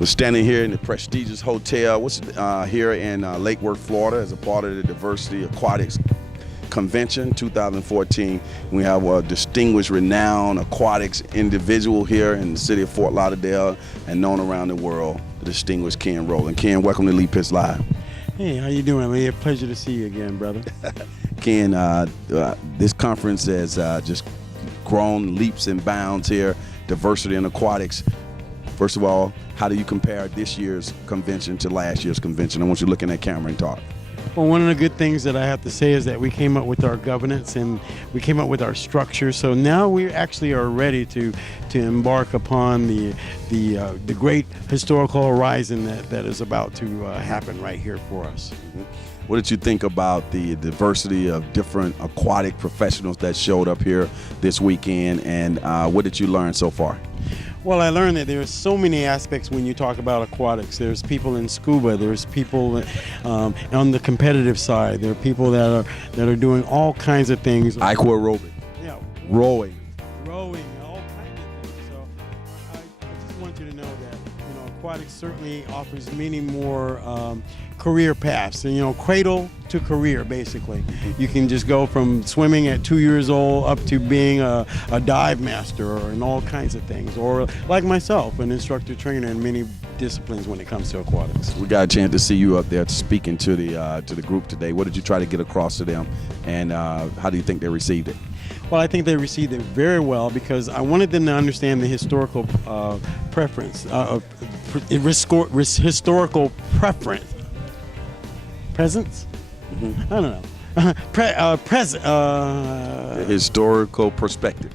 We're standing here in the prestigious hotel here in Lake Worth, Florida, as a part of the Diversity Aquatics Convention 2014. We have a distinguished, renowned aquatics individual here in the city of Fort Lauderdale and known around the world, the distinguished Ken Rowland. Ken, welcome to Lead Pitch Live. Hey, how you doing? Man, pleasure to see you again, brother. Ken, this conference has just grown leaps and bounds here, diversity in aquatics. First of all, how do you compare this year's convention to last year's convention? I want you to look in that camera and talk. Well, one of the good things that I have to say is that we came up with our governance and we came up with our structure. So now we actually are ready to embark upon the great historical horizon that is about to happen right here for us. Mm-hmm. What did you think about the diversity of different aquatic professionals that showed up here this weekend, and what did you learn so far? Well, I learned that there's so many aspects when you talk about aquatics. There's people in scuba, there's people on the competitive side, there are people that are doing all kinds of things. Aqua aerobic. Yeah. Rowing, all kinds of things. So I just want you to know that aquatics certainly offers many more career paths, and cradle to career, basically. You can just go from swimming at 2 years old up to being a dive master and all kinds of things, or like myself, an instructor trainer in many disciplines when it comes to aquatics. We got a chance to see you up there speaking to the group today. What did you try to get across to them, and how do you think they received it? Well, I think they received it very well because I wanted them to understand the historical preference, historical preference. Presence? Mm-hmm. I don't know. The historical perspective.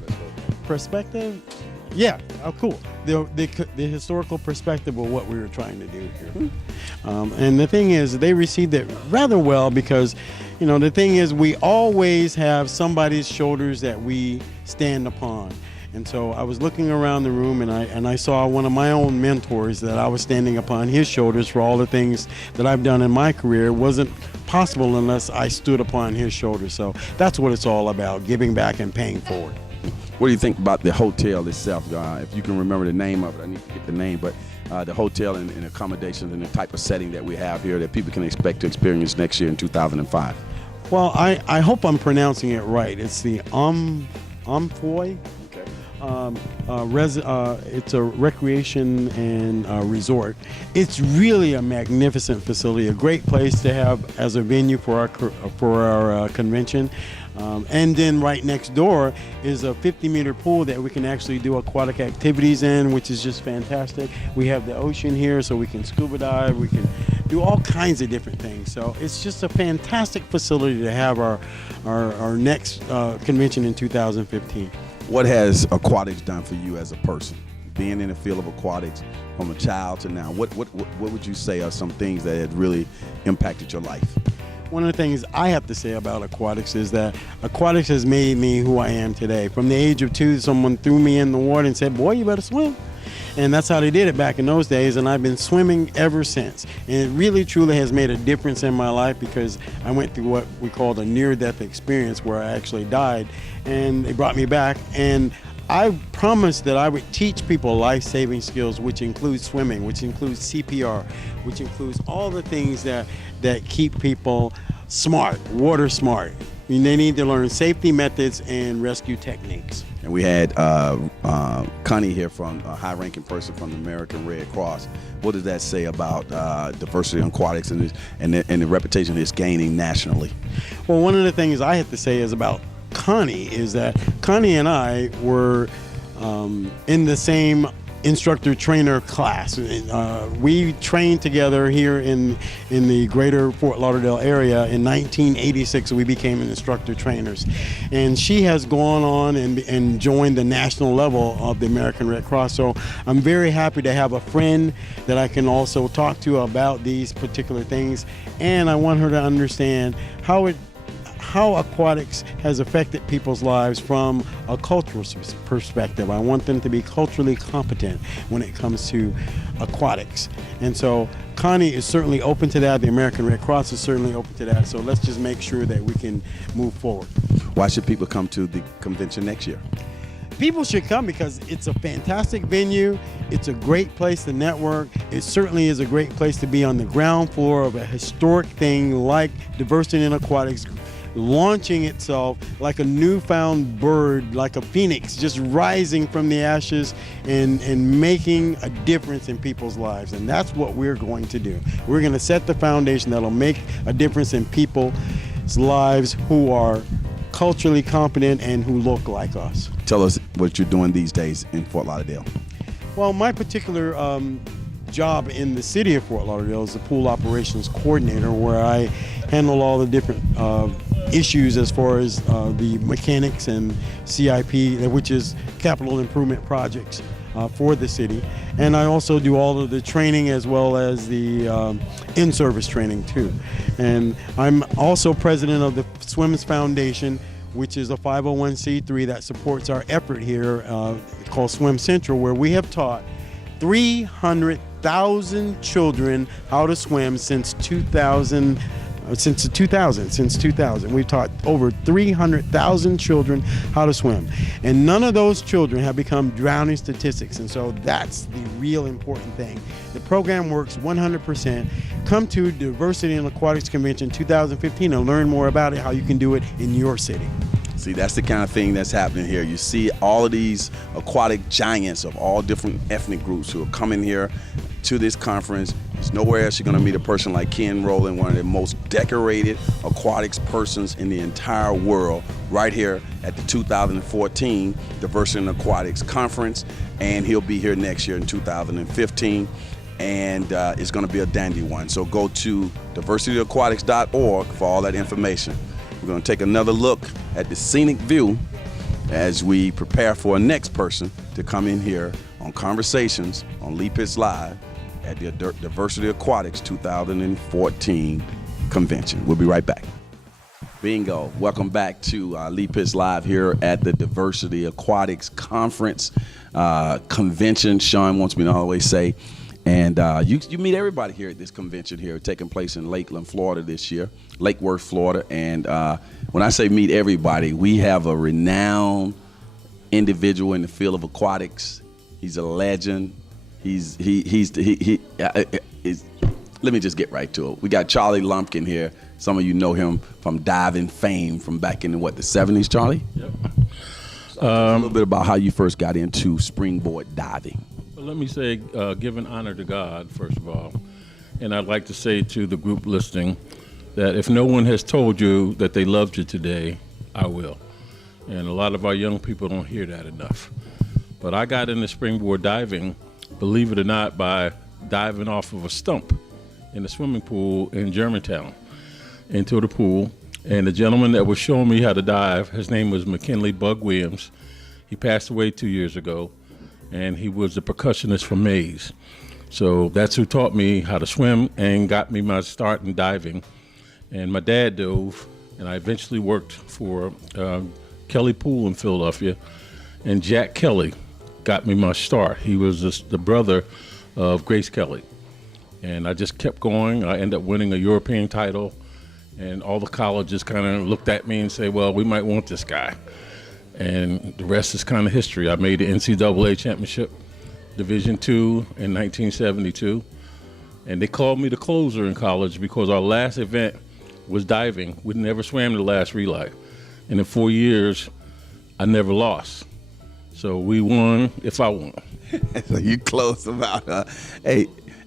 Perspective? Yeah. Oh, cool. The historical perspective of what we were trying to do here. Mm-hmm. And the thing is, they received it rather well because, the thing is, we always have somebody's shoulders that we stand upon. And so I was looking around the room and I saw one of my own mentors that I was standing upon his shoulders for all the things that I've done in my career. It wasn't possible unless I stood upon his shoulders. So that's what it's all about, giving back and paying forward. What do you think about the hotel itself? If you can remember the name of it, I need to get the name, but the hotel and accommodations and the type of setting that we have here that people can expect to experience next year in 2005. Well, I hope I'm pronouncing it right. It's the Omfoy. It's a recreation and resort. It's really a magnificent facility, a great place to have as a venue for our convention. And then right next door is a 50-meter pool that we can actually do aquatic activities in, which is just fantastic. We have the ocean here, so we can scuba dive, we can do all kinds of different things. So it's just a fantastic facility to have our next convention in 2015. What has aquatics done for you as a person? Being in the field of aquatics from a child to now, what would you say are some things that had really impacted your life? One of the things I have to say about aquatics is that aquatics has made me who I am today. From the age of 2, someone threw me in the water and said, "Boy, you better swim." And that's how they did it back in those days, and I've been swimming ever since. And it really, truly has made a difference in my life because I went through what we called a near-death experience where I actually died, and they brought me back. And I promised that I would teach people life-saving skills, which includes swimming, which includes CPR, which includes all the things that keep people smart, water smart. I mean, they need to learn safety methods and rescue techniques. And we had Connie here, from a high-ranking person from the American Red Cross. What does that say about diversity in aquatics and the reputation it's gaining nationally? Well, one of the things I have to say is about Connie is that Connie and I were in the same instructor trainer class. We trained together here in the greater Fort Lauderdale area in 1986. We became instructor trainers, and she has gone on and joined the national level of the American Red Cross. So I'm very happy to have a friend that I can also talk to about these particular things, and I want her to understand how aquatics has affected people's lives from a cultural perspective. I want them to be culturally competent when it comes to aquatics. And so Connie is certainly open to that. The American Red Cross is certainly open to that. So let's just make sure that we can move forward. Why should people come to the convention next year? people should come because it's a fantastic venue. It's a great place to network. It certainly is a great place to be on the ground floor of a historic thing like Diversity in Aquatics, launching itself like a newfound bird, like a phoenix, just rising from the ashes and making a difference in people's lives. And that's what we're going to do. We're going to set the foundation that'll make a difference in people's lives who are culturally competent and who look like us. Tell us what you're doing these days in Fort Lauderdale. Well, my particular job in the city of Fort Lauderdale is the pool operations coordinator, where I handle all the different issues as far as the mechanics and CIP, which is capital improvement projects for the city. And I also do all of the training as well as the in-service training too. And I'm also president of the Swimmers Foundation, which is a 501c3 that supports our effort here called Swim Central, where we have taught 300,000 children how to swim since 2000. Since 2000, we've taught over 300,000 children how to swim. And none of those children have become drowning statistics. And so that's the real important thing. The program works 100%. Come to Diversity in Aquatics Convention 2015 and learn more about it, how you can do it in your city. See, that's the kind of thing that's happening here. You see all of these aquatic giants of all different ethnic groups who are coming here to this conference. There's nowhere else you're going to meet a person like Ken Rowland, one of the most decorated aquatics persons in the entire world, right here at the 2014 Diversity in Aquatics Conference. And he'll be here next year in 2015. And it's going to be a dandy one. So go to diversityaquatics.org for all that information. We're going to take another look at the scenic view as we prepare for a next person to come in here on Conversations on Lee Pitts Live at the Diversity Aquatics 2014 convention. We'll be right back. Bingo. Welcome back to Lee Pitts Live here at the Diversity Aquatics Conference convention. Sean wants me to always say. And you meet everybody here at this convention here, taking place in Lakeland, Florida this year, Lake Worth, Florida. And when I say meet everybody, we have a renowned individual in the field of aquatics. He's a legend. He's let me just get right to it. We got Charlie Lumpkin here. Some of you know him from diving fame from back in the 70s, Charlie? Yep. A little bit about how you first got into springboard diving. Well, let me say, giving honor to God, first of all. And I'd like to say to the group listening that if no one has told you that they loved you today, I will. And a lot of our young people don't hear that enough. But I got into springboard diving, believe it or not, by diving off of a stump in the swimming pool in Germantown into the pool. And the gentleman that was showing me how to dive, his name was McKinley Bug Williams. He passed away 2 years ago, and he was the percussionist for Maze. So that's who taught me how to swim and got me my start in diving. And my dad dove, and I eventually worked for Kelly Pool in Philadelphia, and Jack Kelly got me my start. He was the brother of Grace Kelly. And I just kept going. I ended up winning a European title, and all the colleges kind of looked at me and said, well, we might want this guy. And the rest is kind of history. I made the NCAA championship, Division II in 1972. And they called me the closer in college because our last event was diving. We never swam the last relay. And in 4 years, I never lost. So we won if I won. So you close about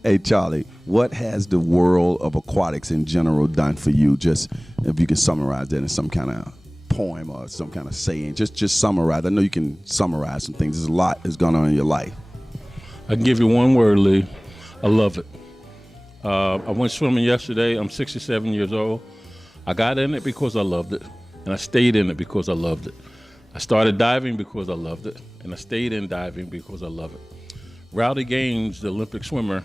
Hey, Charlie, what has the world of aquatics in general done for you? Just if you could summarize that in some kind of poem or some kind of saying, just summarize. I know you can summarize some things. There's a lot that's gone on in your life. I can give you one word, Lee. I love it. I went swimming yesterday. I'm 67 years old. I got in it because I loved it, and I stayed in it because I loved it. I started diving because I loved it, and I stayed in diving because I love it. Rowdy Gaines, the Olympic swimmer,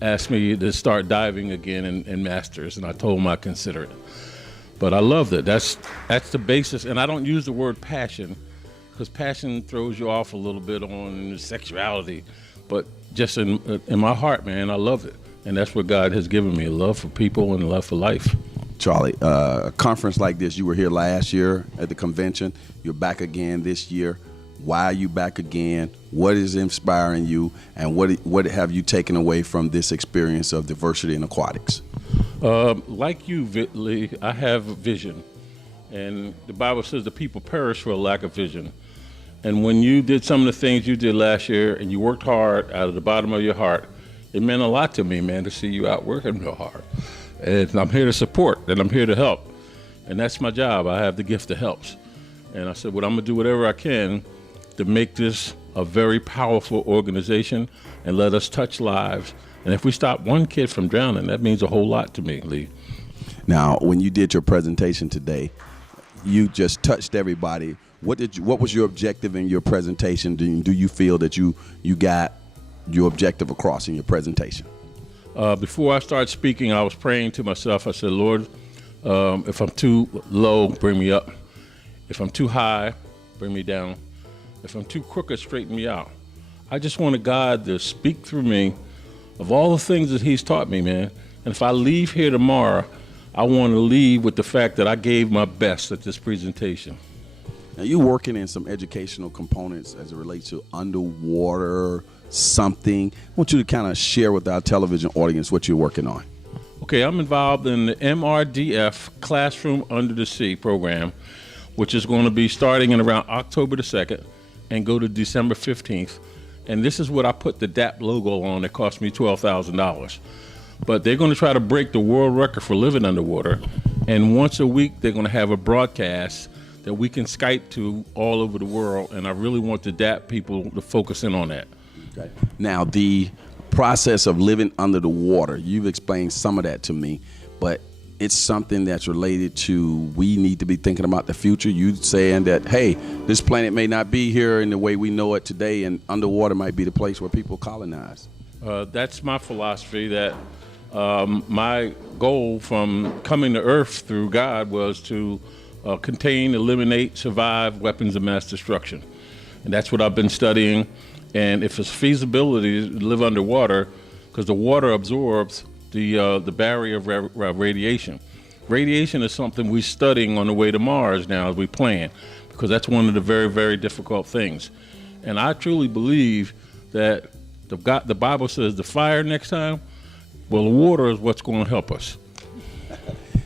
asked me to start diving again in Masters, and I told him I'd consider it. But I loved it. That's the basis, and I don't use the word passion because passion throws you off a little bit on sexuality. But just in my heart, man, I love it, and that's what God has given me: a love for people and a love for life. Charlie, a conference like this, you were here last year at the convention. You're back again this year. Why are you back again? What is inspiring you? And what have you taken away from this experience of diversity in aquatics? Like you, Lee, I have a vision. And the Bible says the people perish for a lack of vision. And when you did some of the things you did last year and you worked hard out of the bottom of your heart, it meant a lot to me, man, to see you out working real hard. And I'm here to support, and I'm here to help. And that's my job. I have the gift that helps. And I said, well, I'm going to do whatever I can to make this a very powerful organization and let us touch lives. And if we stop one kid from drowning, that means a whole lot to me, Lee. Now, when you did your presentation today, you just touched everybody. What was your objective in your presentation? Do you feel that you got your objective across in your presentation? Before I started speaking, I was praying to myself. I said, Lord, if I'm too low, bring me up. If I'm too high, bring me down. If I'm too crooked, straighten me out. I just wanted God to speak through me of all the things that he's taught me, man. And if I leave here tomorrow, I want to leave with the fact that I gave my best at this presentation. Now, you're working in some educational components as it relates to underwater something. I want you to kind of share with our television audience what you're working on. Okay, I'm involved in the MRDF Classroom Under the Sea program, which is going to be starting in around October the 2nd and go to December 15th. And this is what I put the DAP logo on that cost me $12,000. But they're going to try to break the world record for living underwater. And once a week, they're going to have a broadcast that we can Skype to all over the world. And I really want the DAP people to focus in on that. Okay. Now, the process of living under the water, you've explained some of that to me, but it's something that's related to, we need to be thinking about the future. You saying that, hey, this planet may not be here in the way we know it today, and underwater might be the place where people colonize. That's my philosophy, that my goal from coming to Earth through God was to contain, eliminate, survive weapons of mass destruction. And that's what I've been studying. And if it's feasibility to live underwater, because the water absorbs the barrier of radiation. Radiation is something we're studying on the way to Mars now as we plan, because that's one of the very, very difficult things. And I truly believe that the Bible says the fire next time, well, the water is what's going to help us.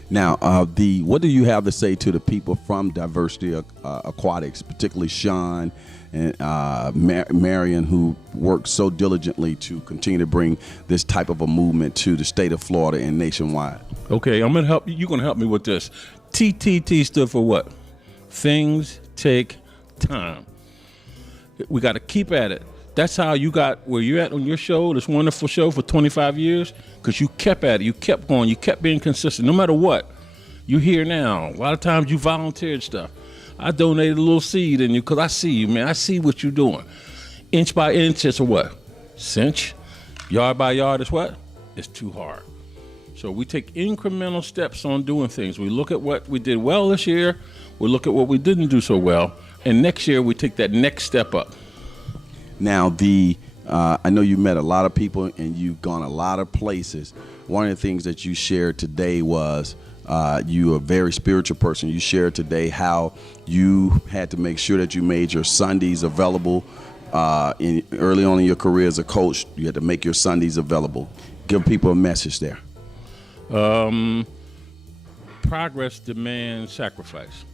Now, what do you have to say to the people from Diversity Aquatics, particularly Sean and Marion, who work so diligently to continue to bring this type of a movement to the state of Florida and nationwide? Okay, I'm going to help you. You're going to help me with this. TTT stood for what? Things take time. We got to keep at it. That's how you got where you're at on your show, this wonderful show for 25 years, because you kept at it. You kept going. You kept being consistent. No matter what, you're here now. A lot of times you volunteered stuff. I donated a little seed in you because I see you, man. I see what you're doing. Inch by inch is a what? Cinch. Yard by yard is what? It's too hard. So we take incremental steps on doing things. We look at what we did well this year. We look at what we didn't do so well. And next year we take that next step up. Now, I know you met a lot of people and you've gone a lot of places. One of the things that you shared today was you're a very spiritual person. You shared today how you had to make sure that you made your Sundays available. Early on in your career as a coach, you had to make your Sundays available. Give people a message there. Progress demands sacrifice.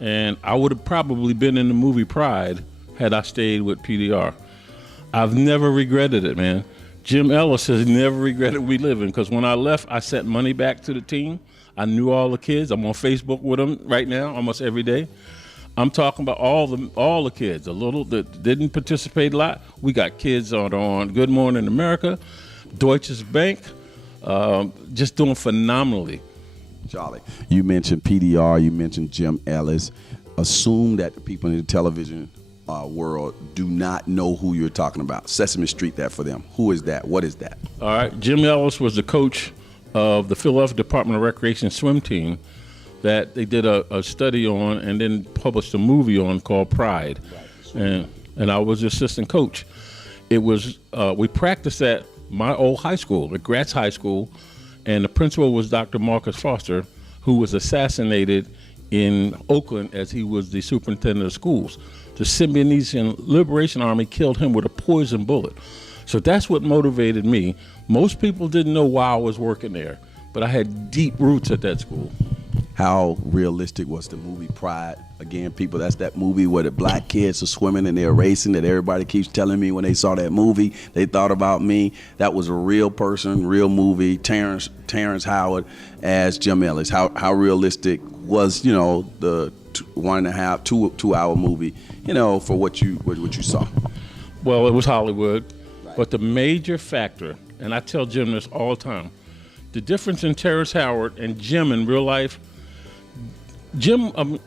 And I would have probably been in the movie Pride had I stayed with PDR. I've never regretted it, man. Jim Ellis has never regretted we living, because when I left, I sent money back to the team. I knew all the kids. I'm on Facebook with them right now, almost every day. I'm talking about all the kids, the little that didn't participate a lot. We got kids on Good Morning America, Deutsche Bank, just doing phenomenally. Charlie, you mentioned PDR, you mentioned Jim Ellis. Assume that the people in the television world do not know who you're talking about. Sesame Street that for them. Who is that? What is that? All right, Jim Ellis was the coach of the Philadelphia Department of Recreation swim team that they did a study on and then published a movie on called Pride. Right. And I was the assistant coach. It was, we practiced at my old high school, at Gratz High School, and the principal was Dr. Marcus Foster, who was assassinated in Oakland as he was the superintendent of schools. the Symbionese Liberation Army killed him with a poison bullet. So that's what motivated me. Most people didn't know why I was working there, but I had deep roots at that school. How realistic was the movie Pride? Again, people, that's that movie where the black kids are swimming and they're racing, that everybody keeps telling me when they saw that movie, they thought about me. That was a real person, real movie. Terrence Howard as Jim Ellis. How realistic was, the 2 hour movie, for what you saw? Well, it was Hollywood, right. But the major factor, and I tell Jim this all the time, the difference in Terrence Howard and Jim in real life, Jim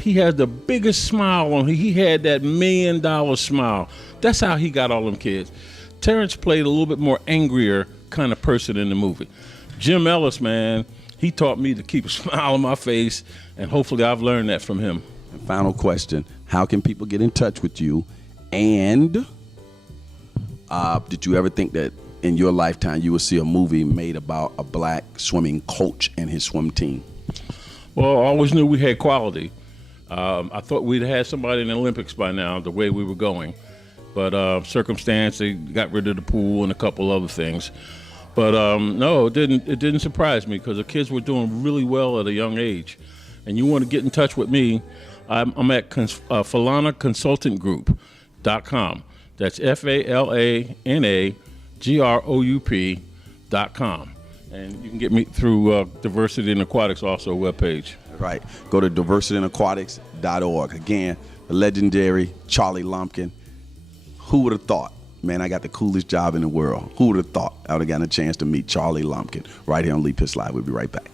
he had the biggest smile on him. He had that $1 million smile. That's how he got all them kids. Terrence played a little bit more angrier kind of person in the movie. Jim Ellis, man, he taught me to keep a smile on my face, and hopefully I've learned that from him. And final question, how can people get in touch with you? And did you ever think that in your lifetime you would see a movie made about a black swimming coach and his swim team? Well, I always knew we had quality. I thought we'd had somebody in the Olympics by now, the way we were going. But circumstance, they got rid of the pool and a couple other things. But no, it didn't surprise me because the kids were doing really well at a young age. And you want to get in touch with me, I'm at falanaconsultantgroup.com. That's FALANAGROUP.com. And you can get me through Diversity in Aquatics, also webpage. Right. Go to diversityaquatics.org. Again, the legendary Charlie Lumpkin. Who would have thought? Man, I got the coolest job in the world. Who would have thought I would have gotten a chance to meet Charlie Lumpkin right here on Lee Pitts Live? We'll be right back.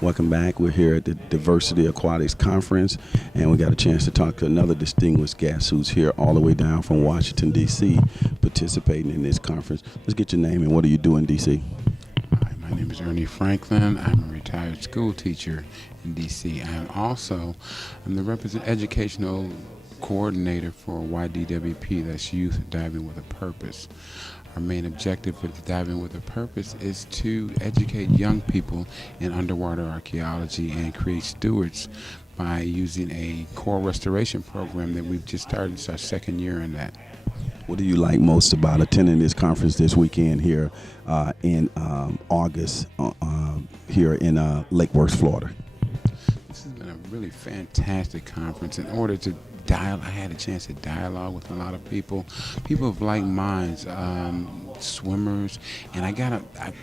Welcome back. We're here at the Diversity Aquatics Conference, and we got a chance to talk to another distinguished guest who's here all the way down from Washington, D.C., participating in this conference. Let's get your name and what do you do in D.C.? Hi, my name is Ernie Franklin. I'm a retired school teacher in D.C. I'm the educational coordinator for YDWP, that's Youth Diving with a Purpose. Our main objective with Diving with a Purpose is to educate young people in underwater archaeology and create stewards by using a coral restoration program that we've just started. It's our second year in that. What do you like most about attending this conference this weekend here in August here in Lake Worth, Florida? This has been a really fantastic conference. In order to I had a chance to dialogue with a lot of people of like minds, swimmers, and I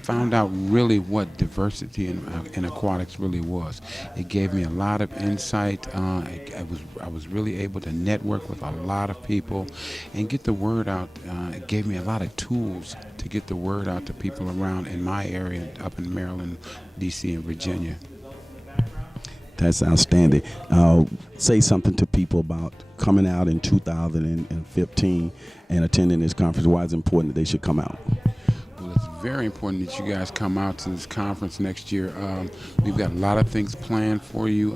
found out really what diversity in aquatics really was. It gave me a lot of insight. I was really able to network with a lot of people and get the word out. It gave me a lot of tools to get the word out to people around in my area, up in Maryland, D.C., and Virginia. That's outstanding. Say something to people about coming out in 2015 and attending this conference. Why it's important that they should come out? Well, it's very important that you guys come out to this conference next year. We've got a lot of things planned for you.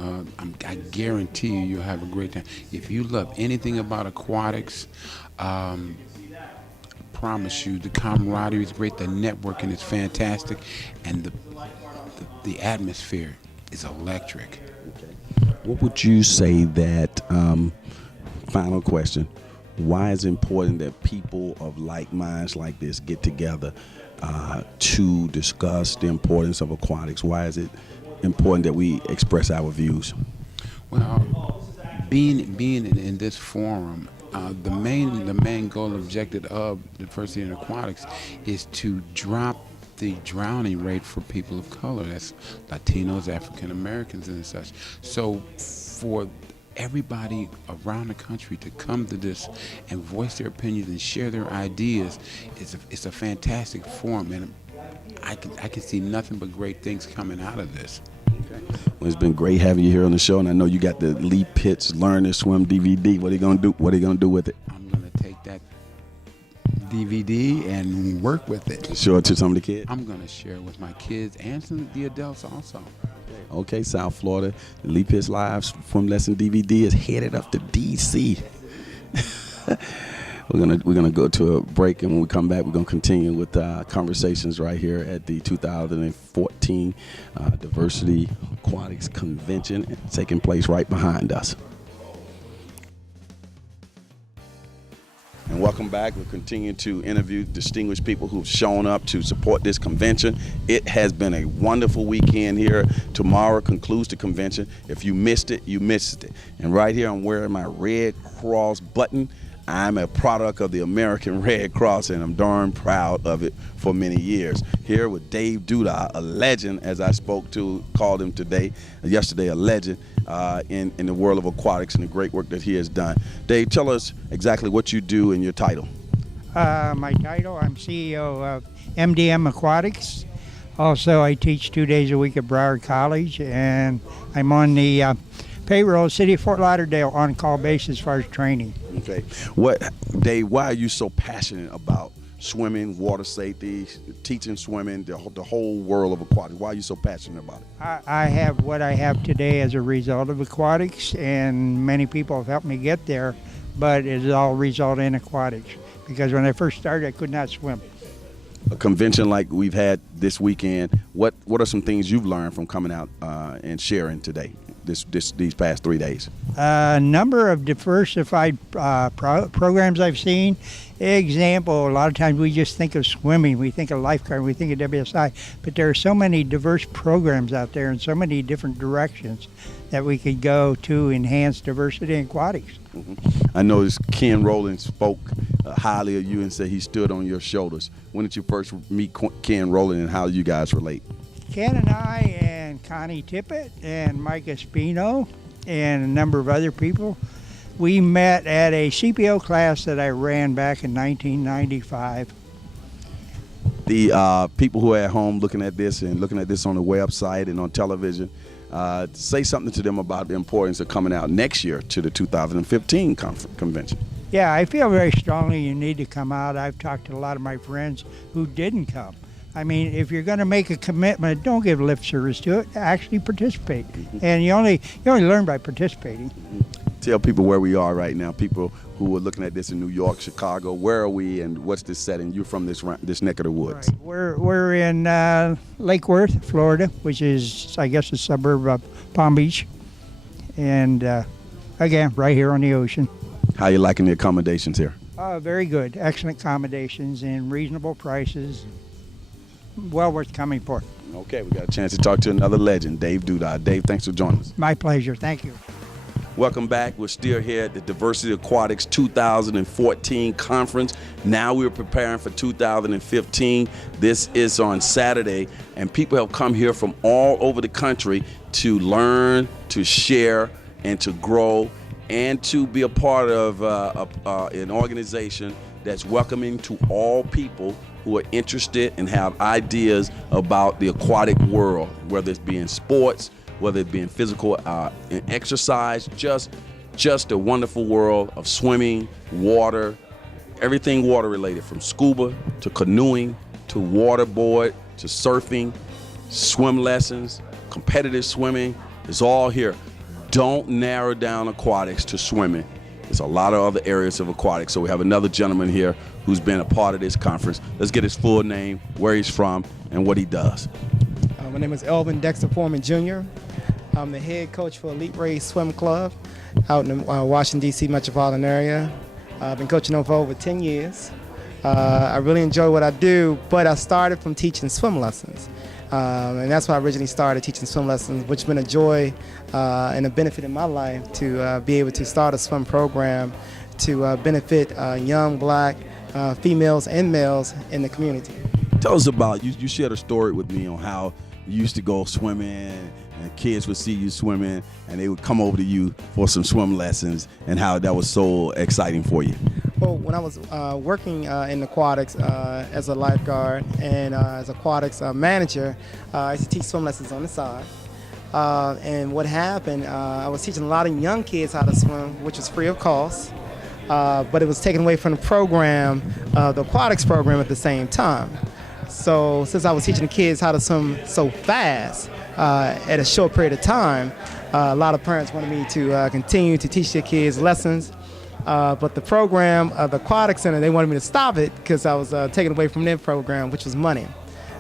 I guarantee you'll have a great time. If you love anything about aquatics, I promise you the camaraderie is great, the networking is fantastic, and the atmosphere is electric. What would you say that, final question, why is it important that people of like minds like this get together to discuss the importance of aquatics? Why is it important that we express our views? Well, being in this forum, the main goal and objective of Diversity in Aquatics is to drop the drowning rate for people of color. That's Latinos, African Americans, and such. So for everybody around the country to come to this and voice their opinions and share their ideas, it's a fantastic forum, and I can see nothing but great things coming out of this. Okay. Well, it's been great having you here on the show, and I know you got the Lee Pitts Learn to Swim DVD. What are you gonna do? What are you gonna do with it? I'm gonna take that DVD and work with it. Show it to some of the kids? I'm going to share it with my kids and some of the adults also. Okay, South Florida, the Lee Pitts Live Swim Lesson DVD is headed up to D.C. We're gonna go to a break, and when we come back, we're gonna continue with conversations right here at the 2014 Diversity Aquatics Convention taking place right behind us. and welcome back. We'll continue to interview distinguished people who've shown up to support this convention. It has been a wonderful weekend here. Tomorrow concludes the convention. If you missed it, you missed it. And right here, I'm wearing my Red Cross button. I'm a product of the American Red Cross, and I'm darn proud of it for many years. Here with Dave Duda, a legend, as I called him yesterday, a legend in the world of aquatics and the great work that he has done. Dave, tell us exactly what you do and your title. My title, I'm CEO of MDM Aquatics. Also, I teach 2 days a week at Broward College, and I'm on the payroll, City of Fort Lauderdale, on-call basis as far as training. Okay. Dave, why are you so passionate about swimming, water safety, teaching swimming, the whole world of aquatics? Why are you so passionate about it? I have what I have today as a result of aquatics, and many people have helped me get there, but it's all resulted in aquatics. Because when I first started, I could not swim. A convention like we've had this weekend, what are some things you've learned from coming out and sharing today, these past 3 days? A number of diversified programs I've seen. Example, a lot of times we just think of swimming, we think of lifeguard, we think of WSI, but there are so many diverse programs out there in so many different directions that we could go to enhance diversity in aquatics. Mm-hmm. I noticed Ken Rowland spoke highly of you and said he stood on your shoulders. When did you first meet Ken Rowland, and how do you guys relate? Ken and I and Connie Tippett and Mike Espino and a number of other people, we met at a CPO class that I ran back in 1995. The people who are at home looking at this on the website and on television, say something to them about the importance of coming out next year to the 2015 convention. Yeah, I feel very strongly you need to come out. I've talked to a lot of my friends who didn't come. I mean, if you're going to make a commitment, don't give lip service to it. Actually participate. Mm-hmm. And you only learn by participating. Mm-hmm. Tell people where we are right now. People who are looking at this in New York, Chicago, where are we, and what's this setting? You're from this neck of the woods. Right. We're in Lake Worth, Florida, which is, I guess, a suburb of Palm Beach. And again, right here on the ocean. How you liking the accommodations here? Very good. Excellent accommodations and reasonable prices. Well worth coming for. Okay, we got a chance to talk to another legend, Dave Duda. Dave, thanks for joining us. My pleasure. Thank you. Welcome back. We're still here at the Diversity Aquatics 2014 conference. Now we're preparing for 2015. This is on Saturday, and people have come here from all over the country to learn, to share, and to grow, and to be a part of an organization that's welcoming to all people who are interested and have ideas about the aquatic world, whether it's being sports, whether it be in physical exercise, just a wonderful world of swimming, water, everything water related, from scuba to canoeing to waterboard to surfing, swim lessons, competitive swimming. It's all here. Don't narrow down aquatics to swimming. There's a lot of other areas of aquatics. So we have another gentleman here who's been a part of this conference. Let's get his full name, where he's from, and what he does. My name is Elvin Dexter Foreman Jr. I'm the head coach for Elite Race Swim Club out in the Washington, D.C. metropolitan area. I've been coaching them for over 10 years. I really enjoy what I do, but I started from teaching swim lessons. And that's why I originally started teaching swim lessons, which has been a joy and a benefit in my life to be able to start a swim program to benefit young black females and males in the community. Tell us about, you shared a story with me on how you used to go swimming and kids would see you swimming and they would come over to you for some swim lessons, and how that was so exciting for you. Well, when I was working in aquatics as a lifeguard and as aquatics manager, I used to teach swim lessons on the side. And what happened, I was teaching a lot of young kids how to swim, which was free of cost, but it was taken away from the program, the aquatics program at the same time. So since I was teaching the kids how to swim so fast at a short period of time, a lot of parents wanted me to continue to teach their kids lessons. But the program, the Aquatic Center, they wanted me to stop it because I was taking away from their program, which was money.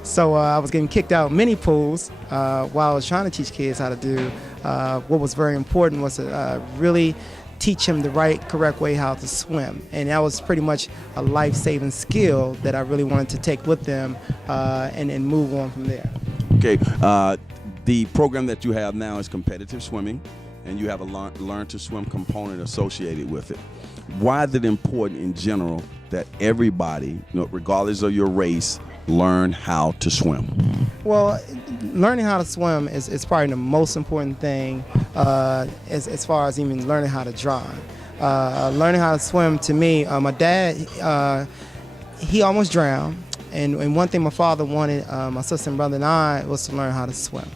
So I was getting kicked out many pools while I was trying to teach kids how to do. What was very important was to really teach him the correct way how to swim. And that was pretty much a life-saving skill that I really wanted to take with them and move on from there. Okay, the program that you have now is competitive swimming, and you have a learn to swim component associated with it. Why is it important in general that everybody, regardless of your race, learn how to swim? Well, learning how to swim is probably the most important thing as far as even learning how to drive. Learning how to swim, to me, my dad, he almost drowned. And one thing my father wanted, my sister and brother and I, was to learn how to swim.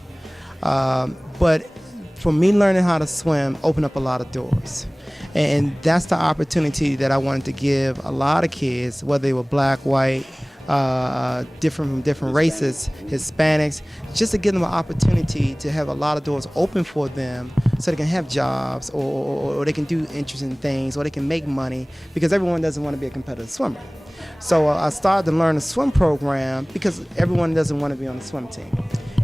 But for me, learning how to swim opened up a lot of doors. And that's the opportunity that I wanted to give a lot of kids, whether they were black, white, different from different races, Hispanics, just to give them an opportunity to have a lot of doors open for them so they can have jobs or they can do interesting things or they can make money, because everyone doesn't want to be a competitive swimmer. So I started to learn a swim program because everyone doesn't want to be on the swim team.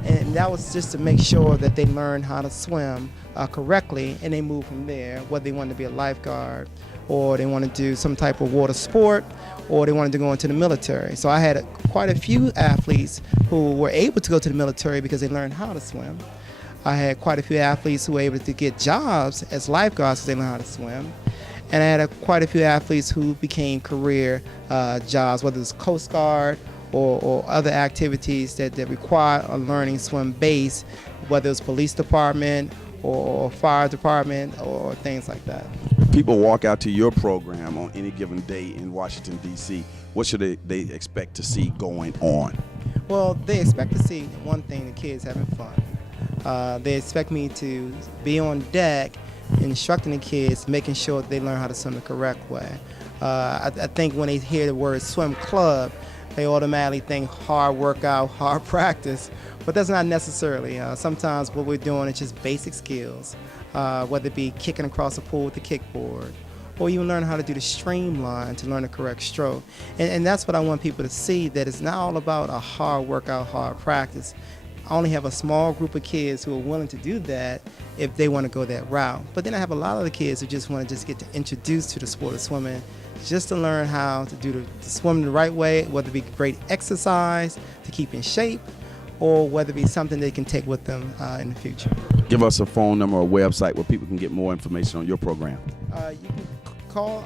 And that was just to make sure that they learn how to swim correctly, and they move from there, whether they want to be a lifeguard or they want to do some type of water sport or they wanted to go into the military. So I had quite a few athletes who were able to go to the military because they learned how to swim. I had quite a few athletes who were able to get jobs as lifeguards because they learned how to swim. And I had quite a few athletes who became career jobs, whether it's Coast Guard or other activities that require a learning swim base, whether it's police department or fire department or things like that. People walk out to your program on any given day in Washington, D.C. What should they expect to see going on? Well, they expect to see one thing, the kids having fun. They expect me to be on deck instructing the kids, making sure that they learn how to swim the correct way. I think when they hear the word swim club, they automatically think hard workout, hard practice, but that's not necessarily. Sometimes what we're doing is just basic skills, whether it be kicking across the pool with the kickboard, or even learn how to do the streamline to learn the correct stroke. And that's what I want people to see, that it's not all about a hard workout, hard practice. I only have a small group of kids who are willing to do that if they want to go that route. But then I have a lot of the kids who just want to just get introduced to the sport of swimming, just to learn how to do the swim the right way, whether it be great exercise to keep in shape, or whether it be something they can take with them in the future. Give us a phone number or website where people can get more information on your program. You can call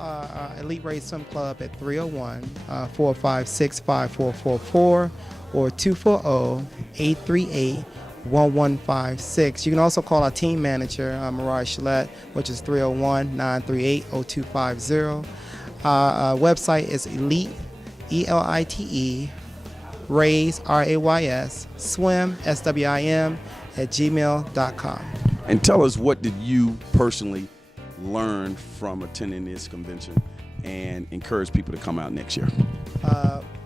Elite Race Swim Club at 301-456-5444 or 240-838-1156. You can also call our team manager, Mariah Shillette, which is 301-938-0250. Our website is Elite, ELITE, Raise, RAYS, Swim, SWIM, @gmail.com. And tell us, what did you personally learn from attending this convention and encourage people to come out next year?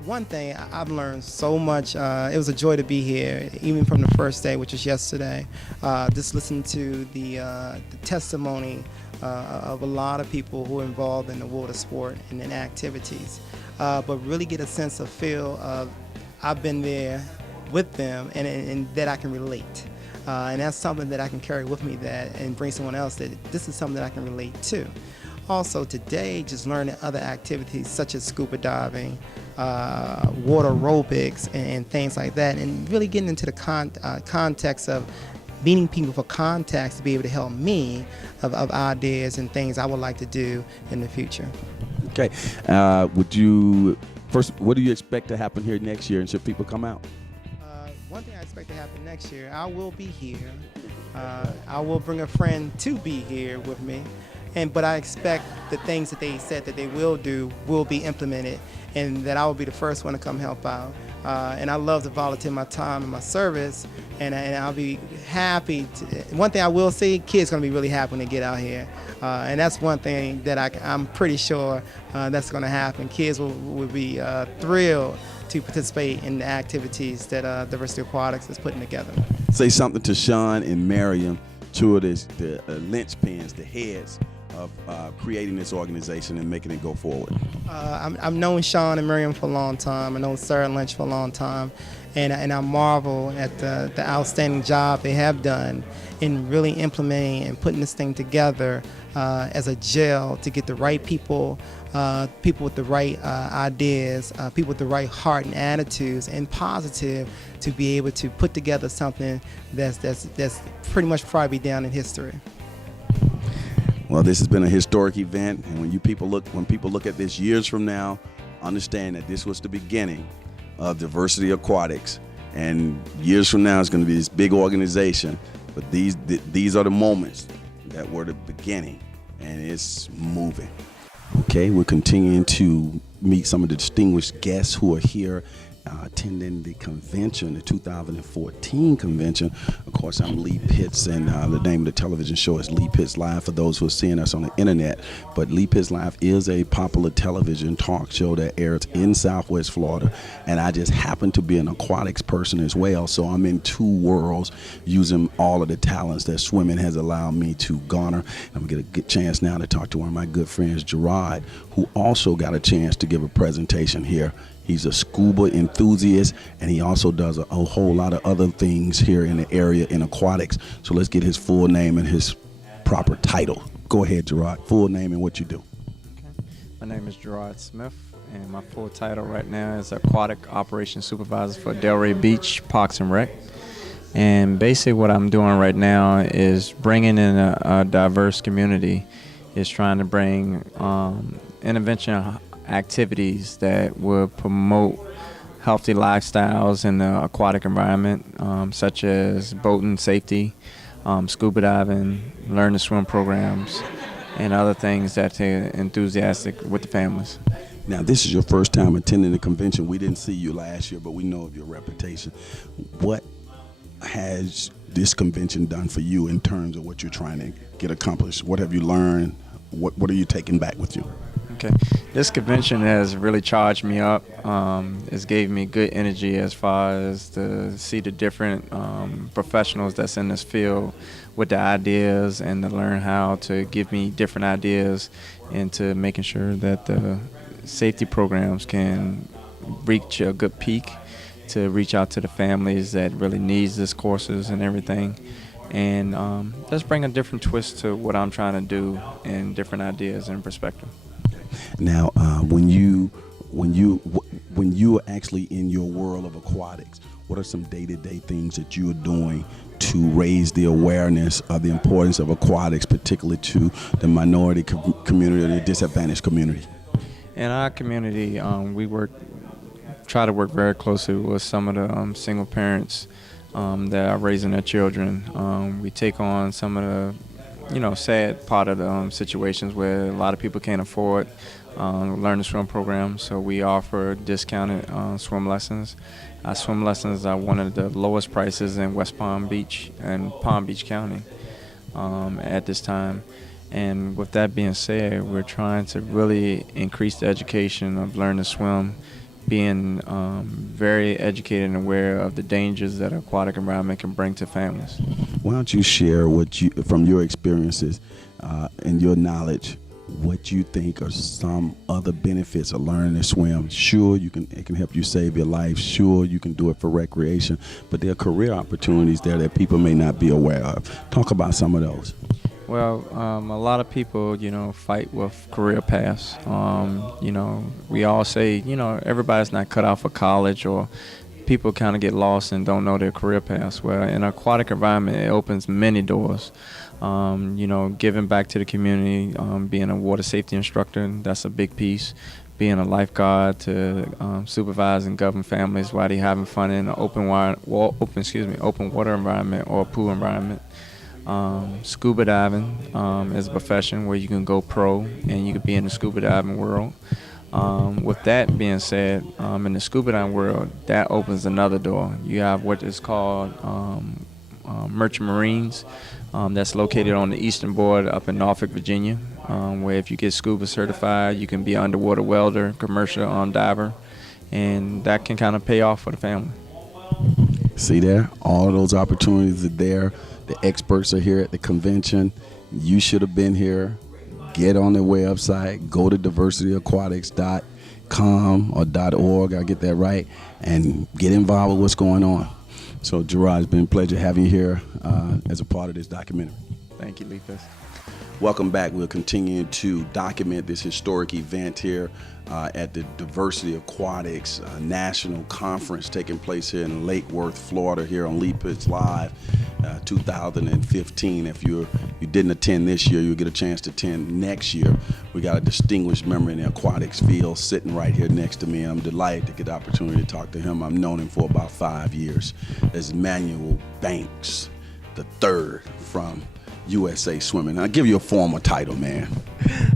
One thing, I've learned so much. It was a joy to be here, even from the first day, which was yesterday. Just listening to the testimony of a lot of people who are involved in the water sport and in activities, but really get a sense of feel of I've been there with them and that I can relate. And that's something that I can carry with me and bring someone else that this is something that I can relate to. Also today, just learning other activities such as scuba diving, water aerobics, and things like that, and really getting into the context of meeting people for contacts to be able to help me of ideas and things I would like to do in the future. Okay. What do you expect to happen here next year, and should people come out? One thing I expect to happen next year, I will be here. I will bring a friend to be here with me. But I expect the things that they said that they will do will be implemented, and that I will be the first one to come help out. And I love to volunteer my time and my service, and I'll be happy to. One thing I will say, kids going to be really happy when they get out here. And that's one thing that I'm pretty sure that's going to happen. Kids will be thrilled to participate in the activities that Diversity Aquatics is putting together. Say something to Sean and Miriam, two of the linchpins, the heads of creating this organization and making it go forward. I've known Sean and Miriam for a long time. I know Sarah Lynch for a long time. And I marvel at the outstanding job they have done in really implementing and putting this thing together as a gel to get the right people, people with the right ideas, people with the right heart and attitudes and positive to be able to put together something that's pretty much probably down in history. Well, this has been a historic event, and when people look at this years from now, understand that this was the beginning of Diversity Aquatics, and years from now it's going to be this big organization. But these are the moments that were the beginning, and it's moving. Okay, we're continuing to meet some of the distinguished guests who are here attending the convention, the 2014 convention. Of course, I'm Lee Pitts, and the name of the television show is Lee Pitts Live for those who are seeing us on the internet. But Lee Pitts Live is a popular television talk show that airs in Southwest Florida, and I just happen to be an aquatics person as well, so I'm in two worlds using all of the talents that swimming has allowed me to garner. I'm going to get a good chance now to talk to one of my good friends, Gerard, who also got a chance to give a presentation here. He's a scuba enthusiast, and he also does a whole lot of other things here in the area in aquatics. So let's get his full name and his proper title. Go ahead, Gerard. Full name and what you do. Okay. My name is Gerard Smith, and my full title right now is Aquatic Operations Supervisor for Delray Beach Parks and Rec. And basically what I'm doing right now is bringing in a diverse community, is trying to bring intervention activities that will promote healthy lifestyles in the aquatic environment, such as boating safety, scuba diving, learn to swim programs, and other things that are enthusiastic with the families. Now, this is your first time attending the convention. We didn't see you last year, but we know of your reputation. What has this convention done for you in terms of what you're trying to get accomplished? What have you learned? What are you taking back with you? Okay, this convention has really charged me up. It's gave me good energy as far as to see the different professionals that's in this field with the ideas, and to learn how to give me different ideas into making sure that the safety programs can reach a good peak, to reach out to the families that really needs this courses and everything. And let's bring a different twist to what I'm trying to do, and different ideas and perspective. Now, when you are actually in your world of aquatics, what are some day-to-day things that you are doing to raise the awareness of the importance of aquatics, particularly to the minority community or the disadvantaged community? In our community, we try to work very closely with some of the single parents that are raising their children. We take on some of the sad part of the situations where a lot of people can't afford learn to swim programs, so we offer discounted swim lessons. Our swim lessons are one of the lowest prices in West Palm Beach and Palm Beach County at this time. And with that being said, we're trying to really increase the education of learning to swim, being very educated and aware of the dangers that an aquatic environment can bring to families. Why don't you share from your experiences and your knowledge, what you think are some other benefits of learning to swim? Sure, it can help you save your life. Sure, you can do it for recreation, but there are career opportunities there that people may not be aware of. Talk about some of those. Well, a lot of people, fight with career paths. We all say, everybody's not cut out for college, or people kind of get lost and don't know their career paths. Well, in an aquatic environment, it opens many doors. Giving back to the community, being a water safety instructor, that's a big piece. Being a lifeguard to supervise and govern families while they're having fun in an open water environment or pool environment. Scuba diving is a profession where you can go pro and you can be in the scuba diving world. With that being said, in the scuba diving world, that opens another door. You have what is called Merchant Marines. That's located on the eastern border up in Norfolk, Virginia, where if you get scuba certified, you can be an underwater welder, commercial diver, and that can kind of pay off for the family. See there? All of those opportunities are there. The experts are here at the convention. You should have been here. Get on the website. Go to diversityaquatics.com or .org. I'll get that right. And get involved with what's going on. So, Gerard, it's been a pleasure having you here as a part of this documentary. Thank you, Lee Pitts. Welcome back. We'll continue to document this historic event here at the Diversity Aquatics National Conference taking place here in Lake Worth, Florida, here on Lead Pitch Live 2015. If you didn't attend this year, you'll get a chance to attend next year. We got a distinguished member in the aquatics field sitting right here next to me, and I'm delighted to get the opportunity to talk to him. I've known him for about 5 years. It's Manuel Banks III from USA Swimming. I'll give you a formal title, man.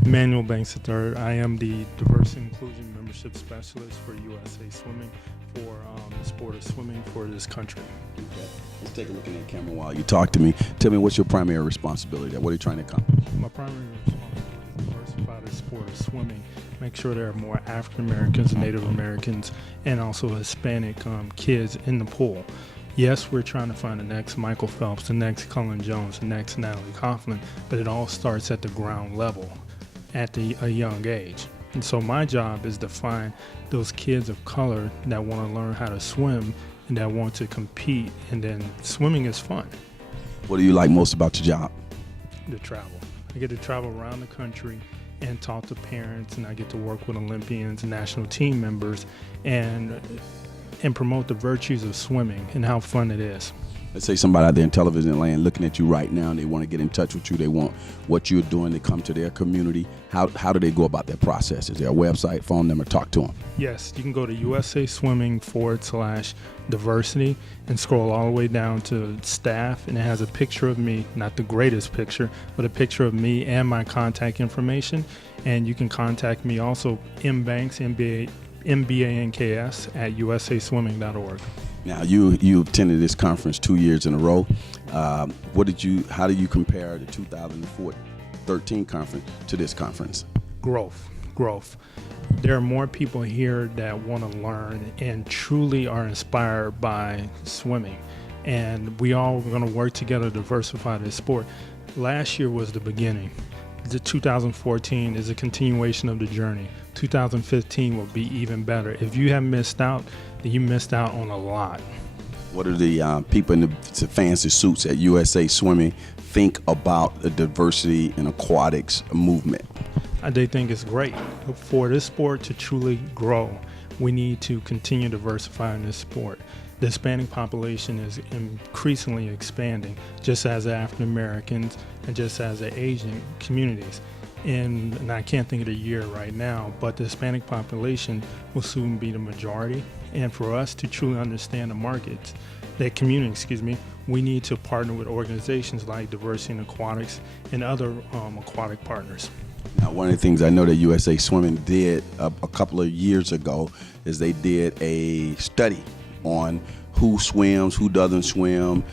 Manuel Banks III. I am the Diversity Inclusion Membership Specialist for USA Swimming for the sport of swimming for this country. Okay. Let's take a look in that camera while you talk to me. Tell me, what's your primary responsibility? What are you trying to accomplish? My primary responsibility is to diversify the sport of swimming, make sure there are more African Americans, Native Americans, and also Hispanic kids in the pool. Yes, we're trying to find the next Michael Phelps, the next Cullen Jones, the next Natalie Coughlin, but it all starts at the ground level at a young age. And so my job is to find those kids of color that want to learn how to swim and that want to compete, and then swimming is fun. What do you like most about your job? To travel. I get to travel around the country and talk to parents, and I get to work with Olympians and national team members and promote the virtues of swimming and how fun it is. Let's say somebody out there in television land looking at you right now and they want to get in touch with you. They want what you're doing to come to their community. How do they go about that process? Is there a website, phone number, talk to them? Yes, you can go to usaswimming.com/diversity and scroll all the way down to staff, and it has a picture of me, not the greatest picture, but a picture of me and my contact information. And you can contact me also, mbanks, MBANKS at usaswimming.org. Now you attended this conference 2 years in a row. How do you compare the 2013 conference to this conference? Growth. There are more people here that want to learn and truly are inspired by swimming, and we all are going to work together to diversify this sport. Last year was the beginning. The 2014 is a continuation of the journey. 2015 will be even better. If you have missed out, then you missed out on a lot. What do the people in the fancy suits at USA Swimming think about the diversity in aquatics movement? They think it's great. For this sport to truly grow, we need to continue diversifying this sport. The Hispanic population is increasingly expanding, just as the African Americans and just as the Asian communities. And I can't think of the year right now, but the Hispanic population will soon be the majority. And for us to truly understand the markets, that community, we need to partner with organizations like Diversity in Aquatics and other aquatic partners. Now, one of the things I know that USA Swimming did a couple of years ago is they did a study on who swims, who doesn't swim,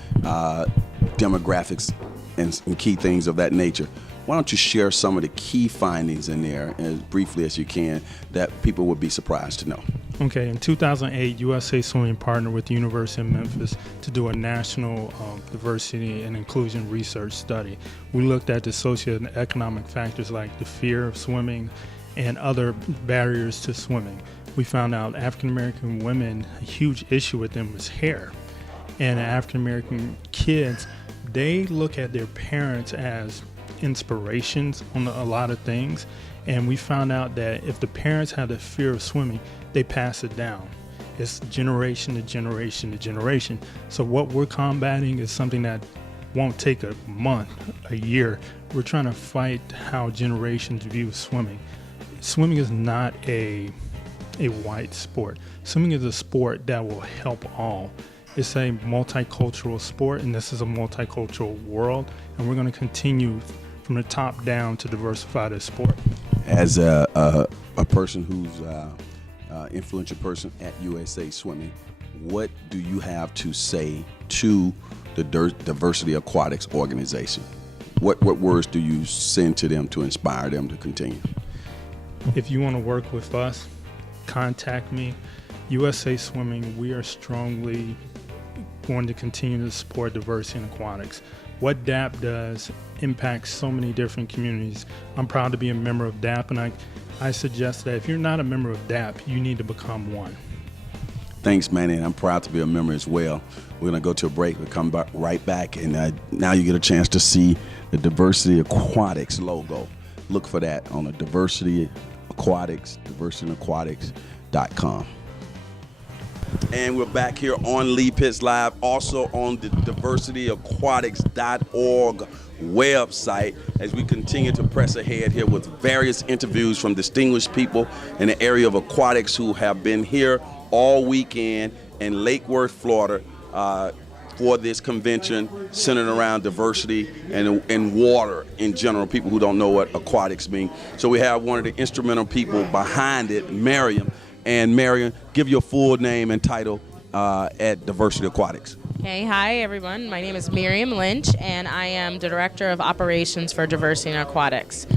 demographics, and key things of that nature. Why don't you share some of the key findings in there, as briefly as you can, that people would be surprised to know? Okay, in 2008, USA Swimming partnered with the University of Memphis to do a national diversity and inclusion research study. We looked at the socioeconomic factors like the fear of swimming and other barriers to swimming. We found out African American women, a huge issue with them was hair. And African American kids, they look at their parents as inspirations on a lot of things. And we found out that if the parents have the fear of swimming, they pass it down. It's generation to generation to generation. So what we're combating is something that won't take a month, a year. We're trying to fight how generations view swimming. Swimming is not a white sport. Swimming is a sport that will help all. It's a multicultural sport, and this is a multicultural world, and we're going to continue from the top down to diversify this sport. As a person who's influential person at USA Swimming, what do you have to say to the Diversity Aquatics organization? What words do you send to them to inspire them to continue? If you want to work with us, contact me. USA Swimming, we are strongly going to continue to support diversity in aquatics. What DAP does impacts so many different communities. I'm proud to be a member of DAP, and I suggest that if you're not a member of DAP, you need to become one. Thanks, Manny, and I'm proud to be a member as well. We're going to go to a break. We'll come right back, and now you get a chance to see the Diversity Aquatics logo. Look for that on the Diversity Aquatics, diversityaquatics.com. And we're back here on Lee Pitts Live, also on the diversityaquatics.org website, as we continue to press ahead here with various interviews from distinguished people in the area of aquatics who have been here all weekend in Lake Worth, Florida, for this convention centered around diversity and water in general, people who don't know what aquatics mean. So we have one of the instrumental people behind it, Mariam. And Mariam, give your full name and title at Diversity Aquatics. Okay, hi everyone. My name is Miriam Lynch, and I am the Director of Operations for Diversity and Aquatics.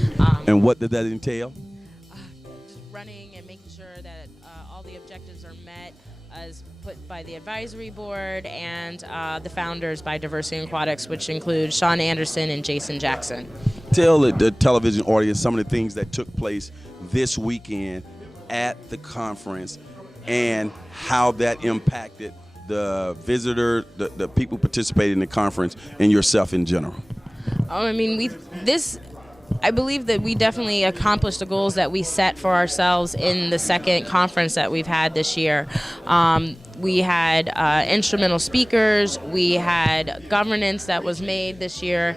And what did that entail? Just running and making sure that all the objectives are met as put by the advisory board and the founders by Diversity and Aquatics, which include Sean Anderson and Jason Jackson. Tell the television audience some of the things that took place this weekend at the conference and how that impacted the visitor, the people participating in the conference, and yourself in general. I believe that we definitely accomplished the goals that we set for ourselves in the second conference that we've had this year. We had instrumental speakers. We had governance that was made this year.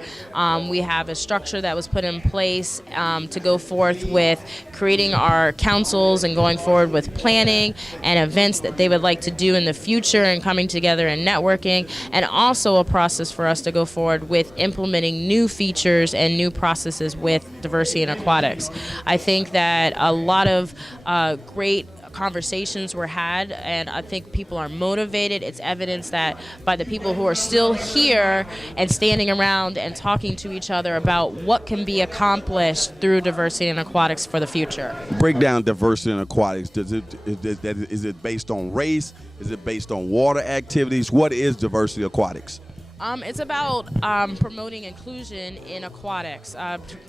We have a structure that was put in place to go forth with creating our councils and going forward with planning and events that they would like to do in the future and coming together and networking, and also a process for us to go forward with implementing new features and new processes with Diversity and Aquatics. I think that a lot of great conversations were had, and I think people are motivated. It's evidence that by the people who are still here and standing around and talking to each other about what can be accomplished through Diversity and Aquatics for the future. Break down Diversity and Aquatics. Is it based on race? Is it based on water activities? What is Diversity Aquatics? It's about promoting inclusion in aquatics.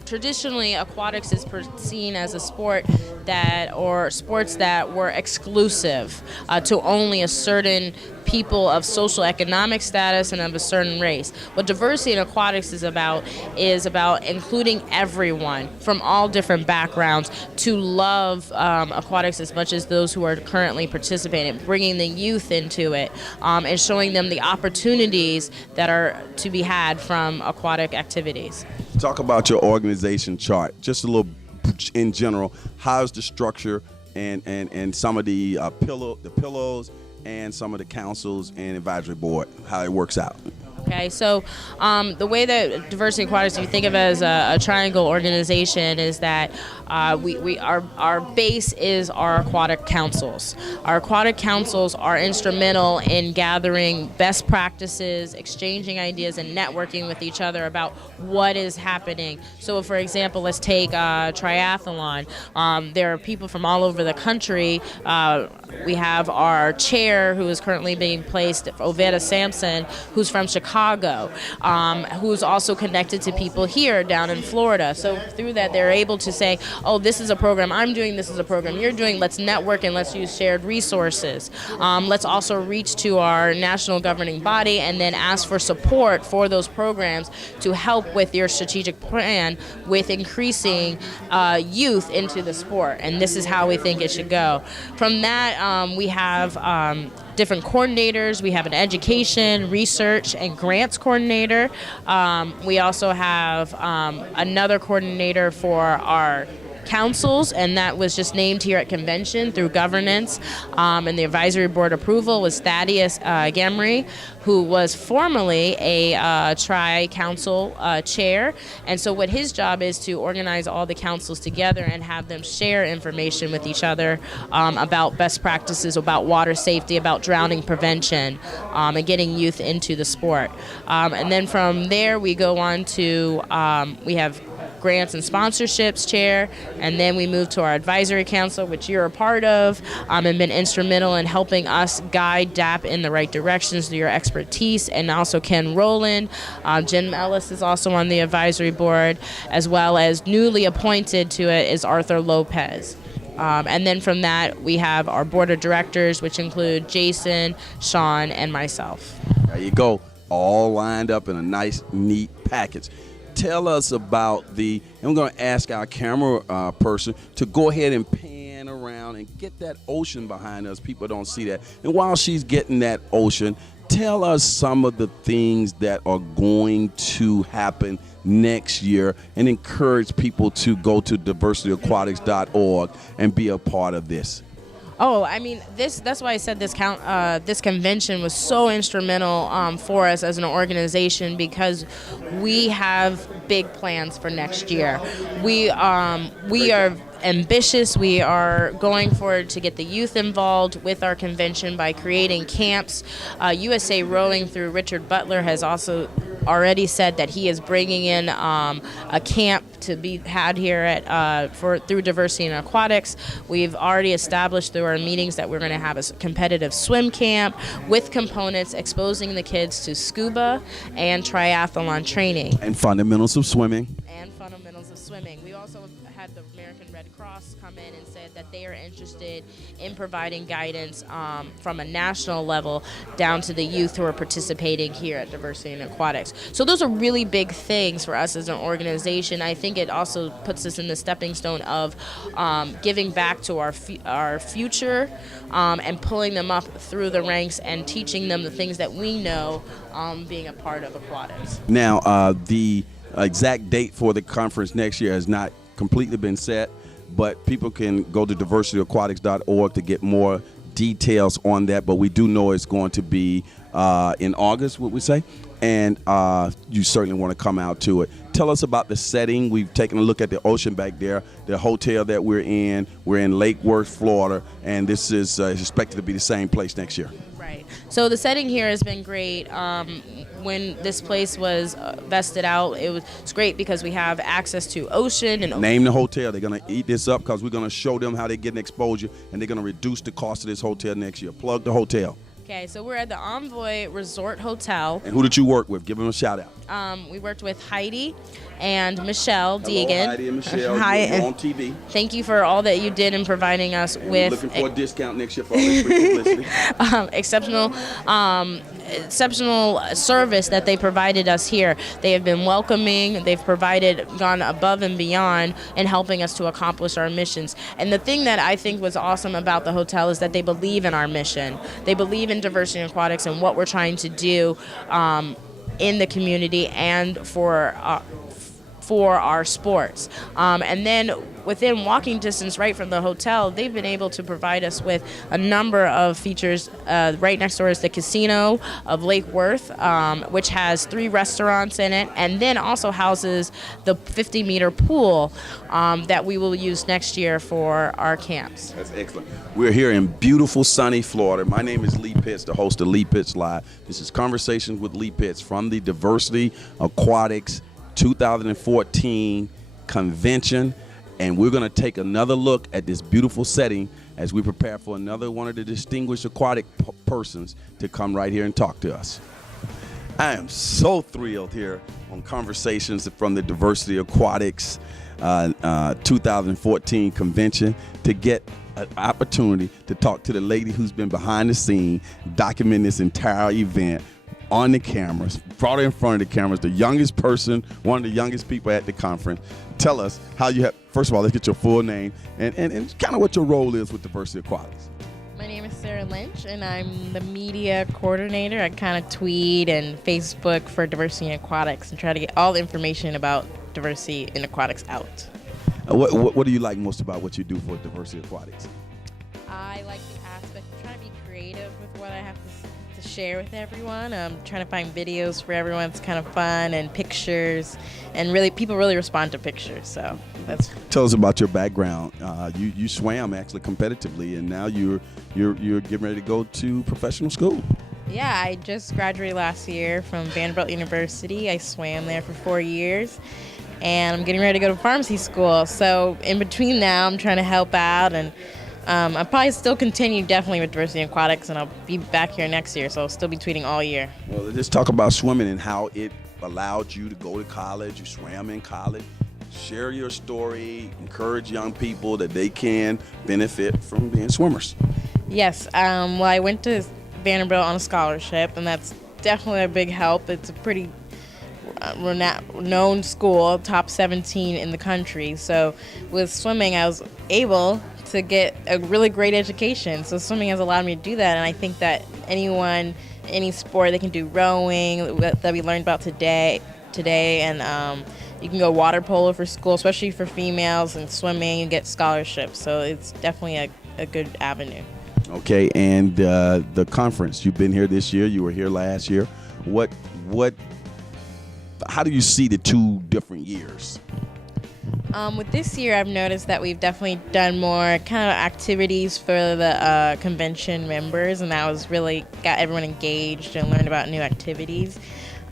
Traditionally, aquatics is seen as a sport or sports that were exclusive to only a certain people of social economic status and of a certain race. What Diversity in Aquatics is about including everyone from all different backgrounds to love aquatics as much as those who are currently participating, bringing the youth into it, and showing them the opportunities that are to be had from aquatic activities. Talk about your organization chart, just a little in general. How's the structure and some of the pillows and some of the councils and advisory board, how it works out? Okay, so the way that Diversity Aquatics, you think of it as a triangle organization, is that our base is our aquatic councils. Our aquatic councils are instrumental in gathering best practices, exchanging ideas, and networking with each other about what is happening. So, for example, let's take triathlon. There are people from all over the country. We have our chair, who is currently being placed, Oveta Sampson, who's from Chicago, who's also connected to people here down in Florida. So through that, they're able to say, oh, this is a program I'm doing, this is a program you're doing, let's network and let's use shared resources. Let's also reach to our national governing body and then ask for support for those programs to help with your strategic plan with increasing youth into the sport. And this is how we think it should go. From that, we have different coordinators. We have an education, research, and grants coordinator. We also have another coordinator for our councils, and that was just named here at convention through governance, and the advisory board approval was Thaddeus Gamry, who was formerly a tri-council chair. And so what his job is to organize all the councils together and have them share information with each other about best practices, about water safety, about drowning prevention, and getting youth into the sport. And then from there we go on to, we have grants and sponsorships chair, and then we move to our advisory council, which you're a part of, and been instrumental in helping us guide DAP in the right directions through your expertise, and also Ken Rowland. Jim Ellis is also on the advisory board, as well as newly appointed to it is Arthur Lopez. And then from that, we have our board of directors, which include Jason, Sean, and myself. There you go, all lined up in a nice, neat package. tell us about and we're going to ask our camera person to go ahead and pan around and get that ocean behind us. People don't see that. And while she's getting that ocean, tell us some of the things that are going to happen next year and encourage people to go to diversityaquatics.org and be a part of this. Oh, I mean, that's why I said this convention was so instrumental for us as an organization, because we have big plans for next year. We are ambitious. We are going forward to get the youth involved with our convention by creating camps. USA Rowing through Richard Butler has also already said that he is bringing in a camp to be had here at through Diversity in Aquatics. We've already established through our meetings that we're going to have a competitive swim camp with components exposing the kids to scuba and triathlon training. And fundamentals of swimming. We also had the American Red Cross come in and said that they are interested in providing guidance from a national level down to the youth who are participating here at Diversity in Aquatics. So those are really big things for us as an organization. I think it also puts us in the stepping stone of giving back to our future and pulling them up through the ranks and teaching them the things that we know being a part of aquatics. Now, the exact date for the conference next year has not completely been set, but people can go to diversityaquatics.org to get more details on that. But we do know it's going to be in August, would we say? And you certainly want to come out to it. Tell us about the setting. We've taken a look at the ocean back there, the hotel that we're in. We're in Lake Worth, Florida, and this is expected to be the same place next year. Right. So the setting here has been great. When this place was vested out, it's great because we have access to ocean and name the hotel. They're going to eat this up because we're going to show them how they get an exposure, and they're going to reduce the cost of this hotel next year. Plug the hotel. Okay, so we're at the Envoy Resort Hotel. And who did you work with? Give them a shout out. We worked with Heidi and Michelle Deegan. Hello, Heidi and Michelle. Hi, you're on TV. Thank you for all that you did in providing us and with. Looking for a discount next year for all this free publicity. Exceptional service that they provided us here. They have been welcoming. They've gone above and beyond in helping us to accomplish our missions. And the thing that I think was awesome about the hotel is that they believe in our mission. They believe in Diversity in Aquatics and what we're trying to do in the community and for our sports. And then within walking distance right from the hotel, they've been able to provide us with a number of features. Right next door is the casino of Lake Worth, which has 3 restaurants in it, and then also houses the 50-meter pool that we will use next year for our camps. That's excellent. We're here in beautiful, sunny Florida. My name is Lee Pitts, the host of Lee Pitts Live. This is Conversations with Lee Pitts from the Diversity Aquatics 2014 convention, and we're going to take another look at this beautiful setting as we prepare for another one of the distinguished aquatic persons to come right here and talk to us. I am so thrilled here on Conversations from the Diversity Aquatics 2014 convention to get an opportunity to talk to the lady who's been behind the scene documenting this entire event on the cameras, brought her in front of the cameras, the youngest person, one of the youngest people at the conference. Tell us how you have, first of all, let's get your full name and kind of what your role is with Diversity Aquatics. My name is Sarah Lynch, and I'm the media coordinator. I kind of tweet and Facebook for Diversity in Aquatics and try to get all the information about Diversity in Aquatics out. What do you like most about what you do for Diversity Aquatics? I like the aspect of trying to be creative with what I have to share with everyone. I'm trying to find videos for everyone. It's kind of fun, and pictures, and really people really respond to pictures. So that's. Tell us about your background. You swam actually competitively, and now you're getting ready to go to professional school. Yeah, I just graduated last year from Vanderbilt University. I swam there for 4 years, and I'm getting ready to go to pharmacy school. So in between now, I'm trying to help out, and I'll probably still continue definitely with Diversity in Aquatics, and I'll be back here next year, so I'll still be tweeting all year. Well, let's talk about swimming and how it allowed you to go to college. You swam in college. Share your story. Encourage young people that they can benefit from being swimmers. Yes. Well, I went to Vanderbilt on a scholarship, and that's definitely a big help. It's a pretty known school, top 17 in the country. So with swimming, I was able to get a really great education. So swimming has allowed me to do that, and I think that any sport, they can do rowing that we learned about today, and you can go water polo for school, especially for females, and swimming, you get scholarships. So it's definitely a good avenue. Okay, and the conference, you've been here this year, you were here last year. How do you see the 2 different years? With this year, I've noticed that we've definitely done more kind of activities for the convention members, and that was really got everyone engaged and learned about new activities.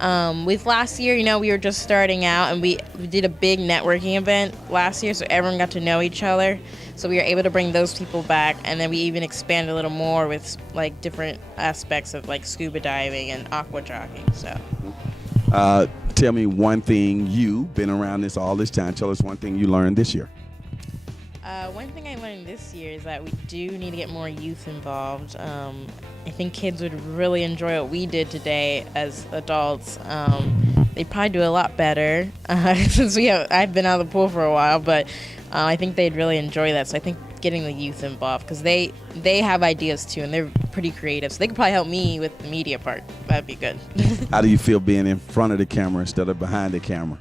With last year, we were just starting out, and we did a big networking event last year, so everyone got to know each other. So we were able to bring those people back, and then we even expanded a little more with like different aspects of like scuba diving and aqua jogging. So. Tell me one thing, you've been around this all this time. Tell us one thing you learned this year. One thing I learned this year is that we do need to get more youth involved. I think kids would really enjoy what we did today as adults. They'd probably do a lot better since I've been out of the pool for a while, but I think they'd really enjoy that. So I think getting the youth involved, because they have ideas too, and they're pretty creative. So they could probably help me with the media part. That'd be good. How do you feel being in front of the camera instead of behind the camera?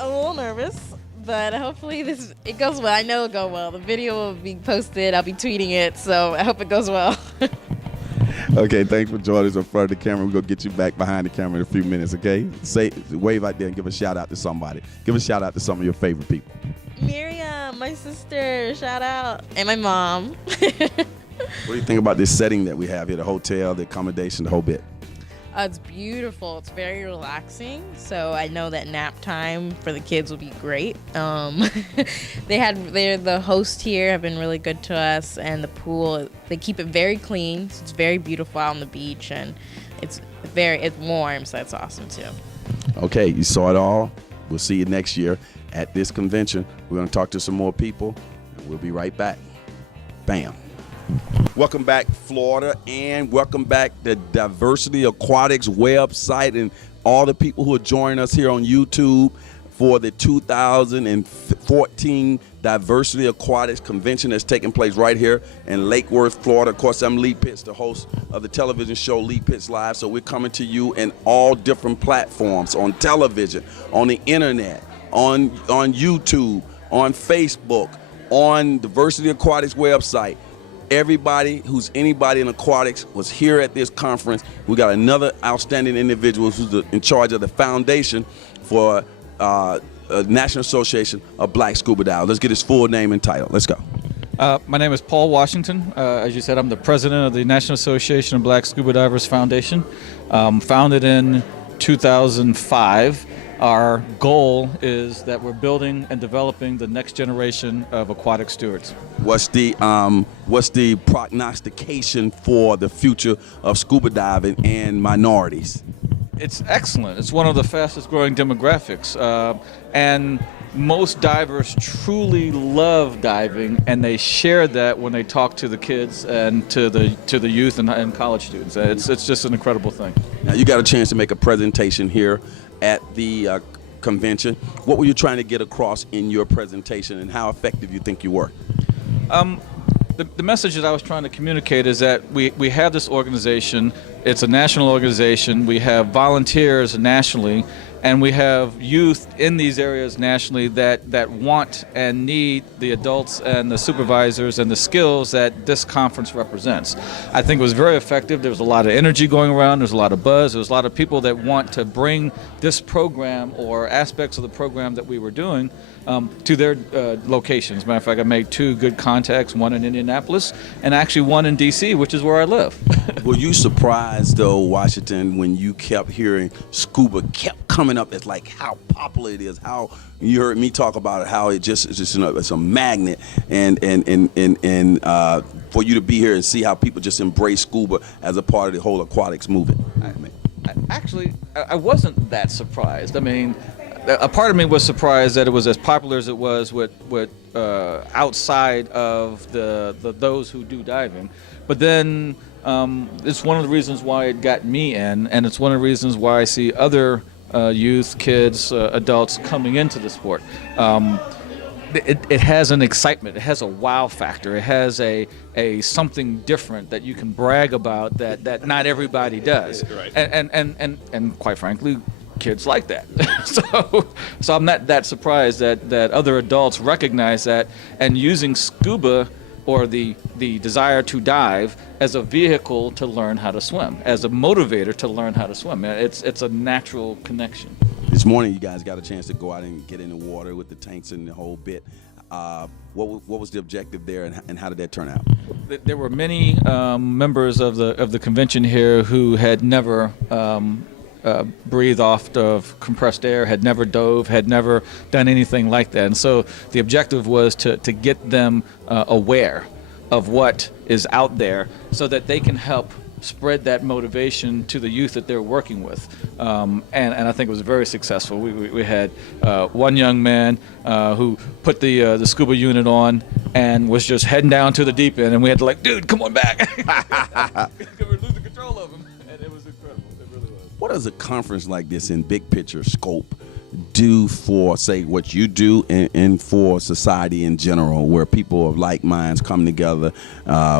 A little nervous, but hopefully it goes well. I know it'll go well. The video will be posted. I'll be tweeting it, so I hope it goes well. Okay, thanks for joining us in front of the camera. We're going to get you back behind the camera in a few minutes, okay? Wave out there and give a shout out to somebody. Give a shout out to some of your favorite people. Miriam, my sister, shout out, and my mom. What do you think about this setting that we have here, the hotel, the accommodation, the whole bit? It's beautiful. It's very relaxing. So I know that nap time for the kids will be great. The host here have been really good to us, and the pool, they keep it very clean. So it's very beautiful out on the beach, and it's warm. So that's awesome too. Okay, you saw it all. We'll see you next year at this convention. We're going to talk to some more people, and we'll be right back. Bam. Welcome back, Florida, and welcome back the Diversity Aquatics website and all the people who are joining us here on YouTube for the 2014 Diversity Aquatics Convention that's taking place right here in Lake Worth, Florida. Of course, I'm Lee Pitts, the host of the television show Lee Pitts Live, so we're coming to you in all different platforms, on television, on the internet, on YouTube, on Facebook, on Diversity Aquatics website. Everybody who's anybody in aquatics was here at this conference. We got another outstanding individual who's in charge of the foundation for National Association of Black Scuba Divers. Let's get his full name and title. Let's go. My name is Paul Washington. As you said, I'm the president of the National Association of Black Scuba Divers Foundation. Founded in 2005. Our goal is that we're building and developing the next generation of aquatic stewards. What's the prognostication for the future of scuba diving and minorities? It's excellent. It's one of the fastest growing demographics. And most divers truly love diving, and they share that when they talk to the kids and to the youth and college students. It's just an incredible thing. Now, you got a chance to make a presentation here at the convention. What were you trying to get across in your presentation, and how effective you think you were? The message that I was trying to communicate is that we have this organization. It's a national organization. We have volunteers nationally, and we have youth in these areas nationally that want and need the adults and the supervisors and the skills that this conference represents. I think it was very effective. There was a lot of energy going around. There's a lot of buzz. There's a lot of people that want to bring this program or aspects of the program that we were doing to their locations. As a matter of fact, I made 2 good contacts, one in Indianapolis and actually one in D.C., which is where I live. Were you surprised, though, Washington, when you kept hearing scuba kept coming up as like how popular it is, how you heard me talk about it, how it's just it's a magnet, and for you to be here and see how people just embrace scuba as a part of the whole aquatics movement? I wasn't that surprised. I mean, a part of me was surprised that it was as popular as it was with outside of those who do diving. But then it's one of the reasons why it got me in, and it's one of the reasons why I see other youth, kids, adults coming into the sport. It has an excitement. It has a wow factor. It has a something different that you can brag about that not everybody does. Right. And quite frankly, kids like that. so I'm not that surprised that other adults recognize that and using scuba or the desire to dive as a vehicle to learn how to swim, as a motivator to learn how to swim. It's a natural connection. This morning, you guys got a chance to go out and get in the water with the tanks and the whole bit. What was the objective there, and how did that turn out? There were many members of the convention here who had never breathed off of compressed air, had never dove, had never done anything like that. And so the objective was to get them aware of what is out there so that they can help spread that motivation to the youth that they're working with. And I think it was very successful. We had one young man who put the scuba unit on and was just heading down to the deep end, and we had to dude, come on back. We're losing control of him. And it was incredible. It really was. What does a conference like this in big picture scope do for, say, what you do and for society in general, where people of like minds come together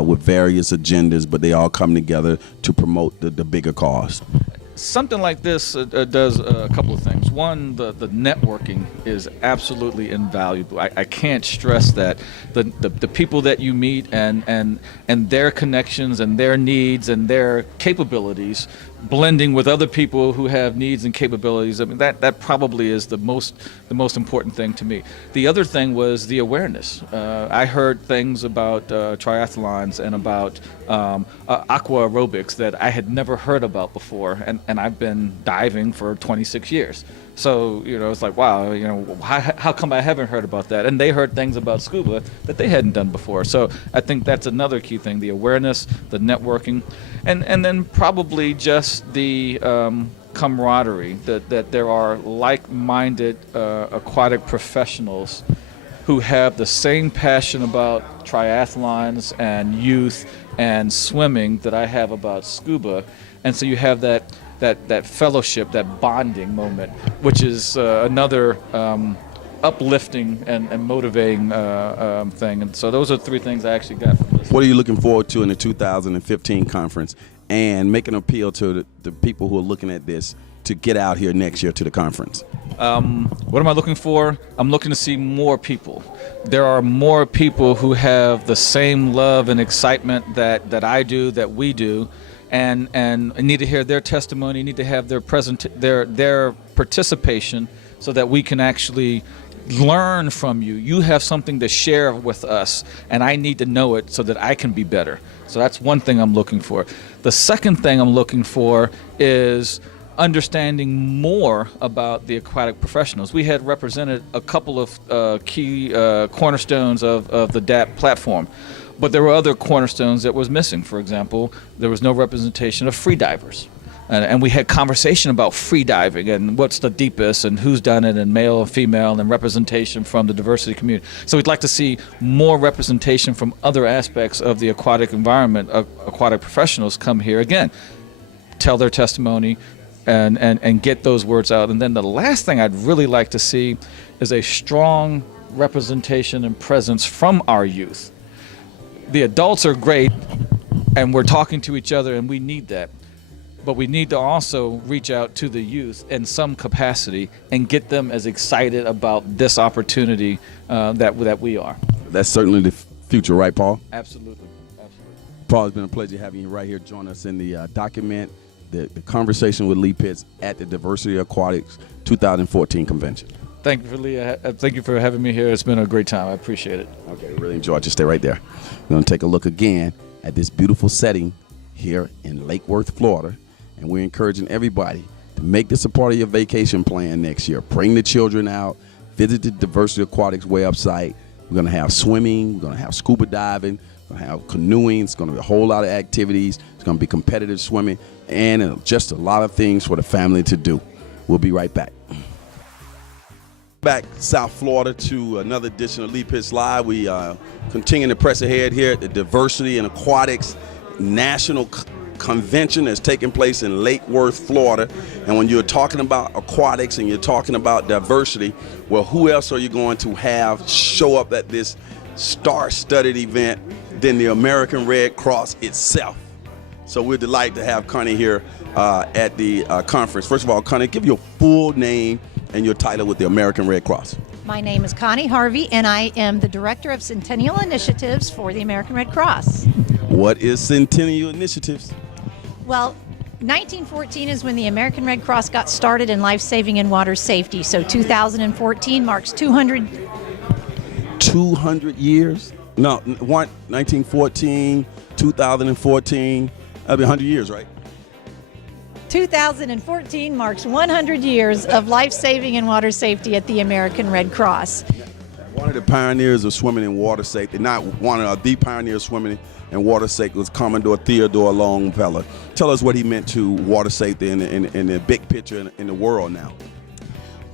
with various agendas, but they all come together to promote the bigger cause? Something like this does a couple of things. One, the networking is absolutely invaluable. I can't stress that. The people that you meet and their connections and their needs and their capabilities blending with other people who have needs and capabilities. I mean, that probably is the most important thing to me. The other thing was the awareness. I heard things about triathlons and about aqua aerobics that I had never heard about before, and I've been diving for 26 years. So, it's like, wow, how come I haven't heard about that? And they heard things about scuba that they hadn't done before. So I think that's another key thing, the awareness, the networking, and then probably just the camaraderie, that there are like-minded aquatic professionals who have the same passion about triathlons and youth and swimming that I have about scuba. And so you have that fellowship, that bonding moment, which is another uplifting and motivating thing. And so those are three things I actually got from this. What are you looking forward to in the 2015 conference, and make an appeal to the people who are looking at this to get out here next year to the conference? What am I looking for? I'm looking to see more people. There are more people who have the same love and excitement that I do, that we do, and I need to hear their testimony, need to have their participation so that we can actually learn from you. You have something to share with us, and I need to know it so that I can be better. So that's one thing I'm looking for. The second thing I'm looking for is understanding more about the aquatic professionals. We had represented a couple of key cornerstones of the DAP platform, but there were other cornerstones that was missing. For example, there was no representation of free divers. And we had conversation about free diving and what's the deepest and who's done it, and male and female, and representation from the diversity community. So we'd like to see more representation from other aspects of the aquatic environment. Aquatic professionals come here again, tell their testimony, and get those words out. And then the last thing I'd really like to see is a strong representation and presence from our youth. The adults are great, and we're talking to each other, and we need that. But we need to also reach out to the youth in some capacity and get them as excited about this opportunity that we are. That's certainly the future, right, Paul? Absolutely. Paul, it's been a pleasure having you right here. Join us in the document, the conversation with Lee Pitts at the Diversity Aquatics 2014 convention. Thank you for Leah. Thank you for having me here. It's been a great time. I appreciate it. Okay, really enjoyed. Just stay right there. We're going to take a look again at this beautiful setting here in Lake Worth, Florida. And we're encouraging everybody to make this a part of your vacation plan next year. Bring the children out. Visit the Diversity Aquatics website. We're going to have swimming. We're going to have scuba diving. We're going to have canoeing. It's going to be a whole lot of activities. It's going to be competitive swimming, and just a lot of things for the family to do. We'll be right back. Back South Florida to another edition of Lee Pitts Live. We continue to press ahead here at the Diversity and Aquatics National convention that's taking place in Lake Worth, Florida. And when you're talking about aquatics and you're talking about diversity, well, who else are you going to have show up at this star-studded event than the American Red Cross itself? So we're delighted to have Connie here at the conference. First of all, Connie, give your full name and your title with the American Red Cross. My name is Connie Harvey, and I am the Director of Centennial Initiatives for the American Red Cross. What is Centennial Initiatives? Well, 1914 is when the American Red Cross got started in life-saving and water safety. So 2014 marks 200 years? No, 1914, 2014, that'd be 100 years, right? 2014 marks 100 years of life-saving and water safety at the American Red Cross. One of the pioneers of swimming in water safety, not one of the pioneers swimming in water safety, was Commodore Theodore Longfellow. Tell us what he meant to water safety in the big picture in the world now.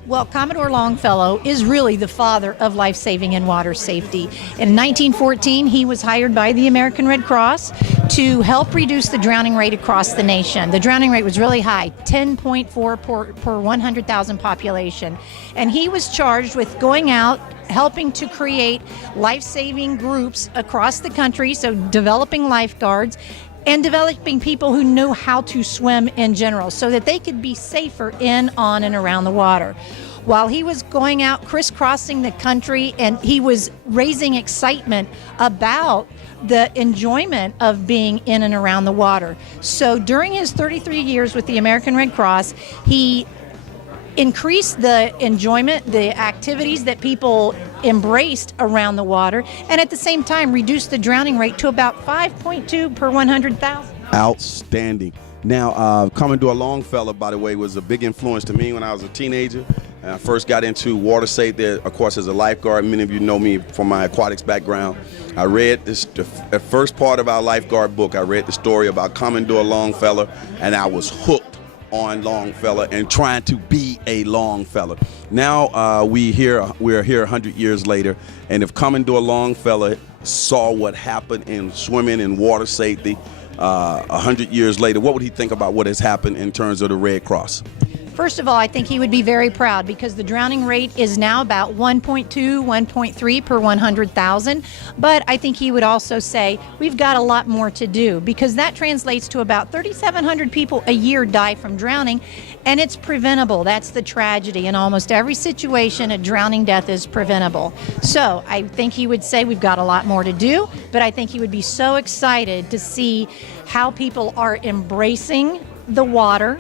Well, Commodore Longfellow is really the father of life-saving and water safety. In 1914, he was hired by the American Red Cross to help reduce the drowning rate across the nation. The drowning rate was really high, 10.4 per 100,000 population. And he was charged with going out, helping to create life-saving groups across the country, so developing lifeguards, and developing people who knew how to swim in general so that they could be safer in, on, and around the water. While he was going out crisscrossing the country, and he was raising excitement about the enjoyment of being in and around the water. So during his 33 years with the American Red Cross, he increased the enjoyment, the activities that people embraced around the water, and at the same time reduced the drowning rate to about 5.2 per 100,000. Outstanding. Now, Commodore Longfellow, by the way, was a big influence to me when I was a teenager. I first got into water safety, of course, as a lifeguard. Many of you know me from my aquatics background. I read the first part of our lifeguard book. I read the story about Commodore Longfellow, and I was hooked on Longfellow and trying to be a Longfellow. Now we're here 100 years later, and if Commodore Longfellow saw what happened in swimming and water safety 100 years later, what would he think about what has happened in terms of the Red Cross? First of all, I think he would be very proud because the drowning rate is now about 1.2, 1.3 per 100,000. But I think he would also say we've got a lot more to do because that translates to about 3,700 people a year die from drowning, and it's preventable. That's the tragedy. In almost every situation, a drowning death is preventable. So I think he would say we've got a lot more to do, but I think he would be so excited to see how people are embracing the water.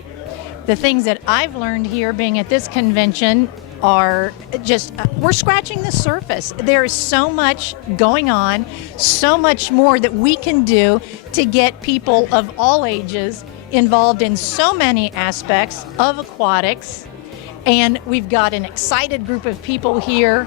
The things that I've learned here being at this convention are just, we're scratching the surface. There is so much going on, so much more that we can do to get people of all ages involved in so many aspects of aquatics. And we've got an excited group of people here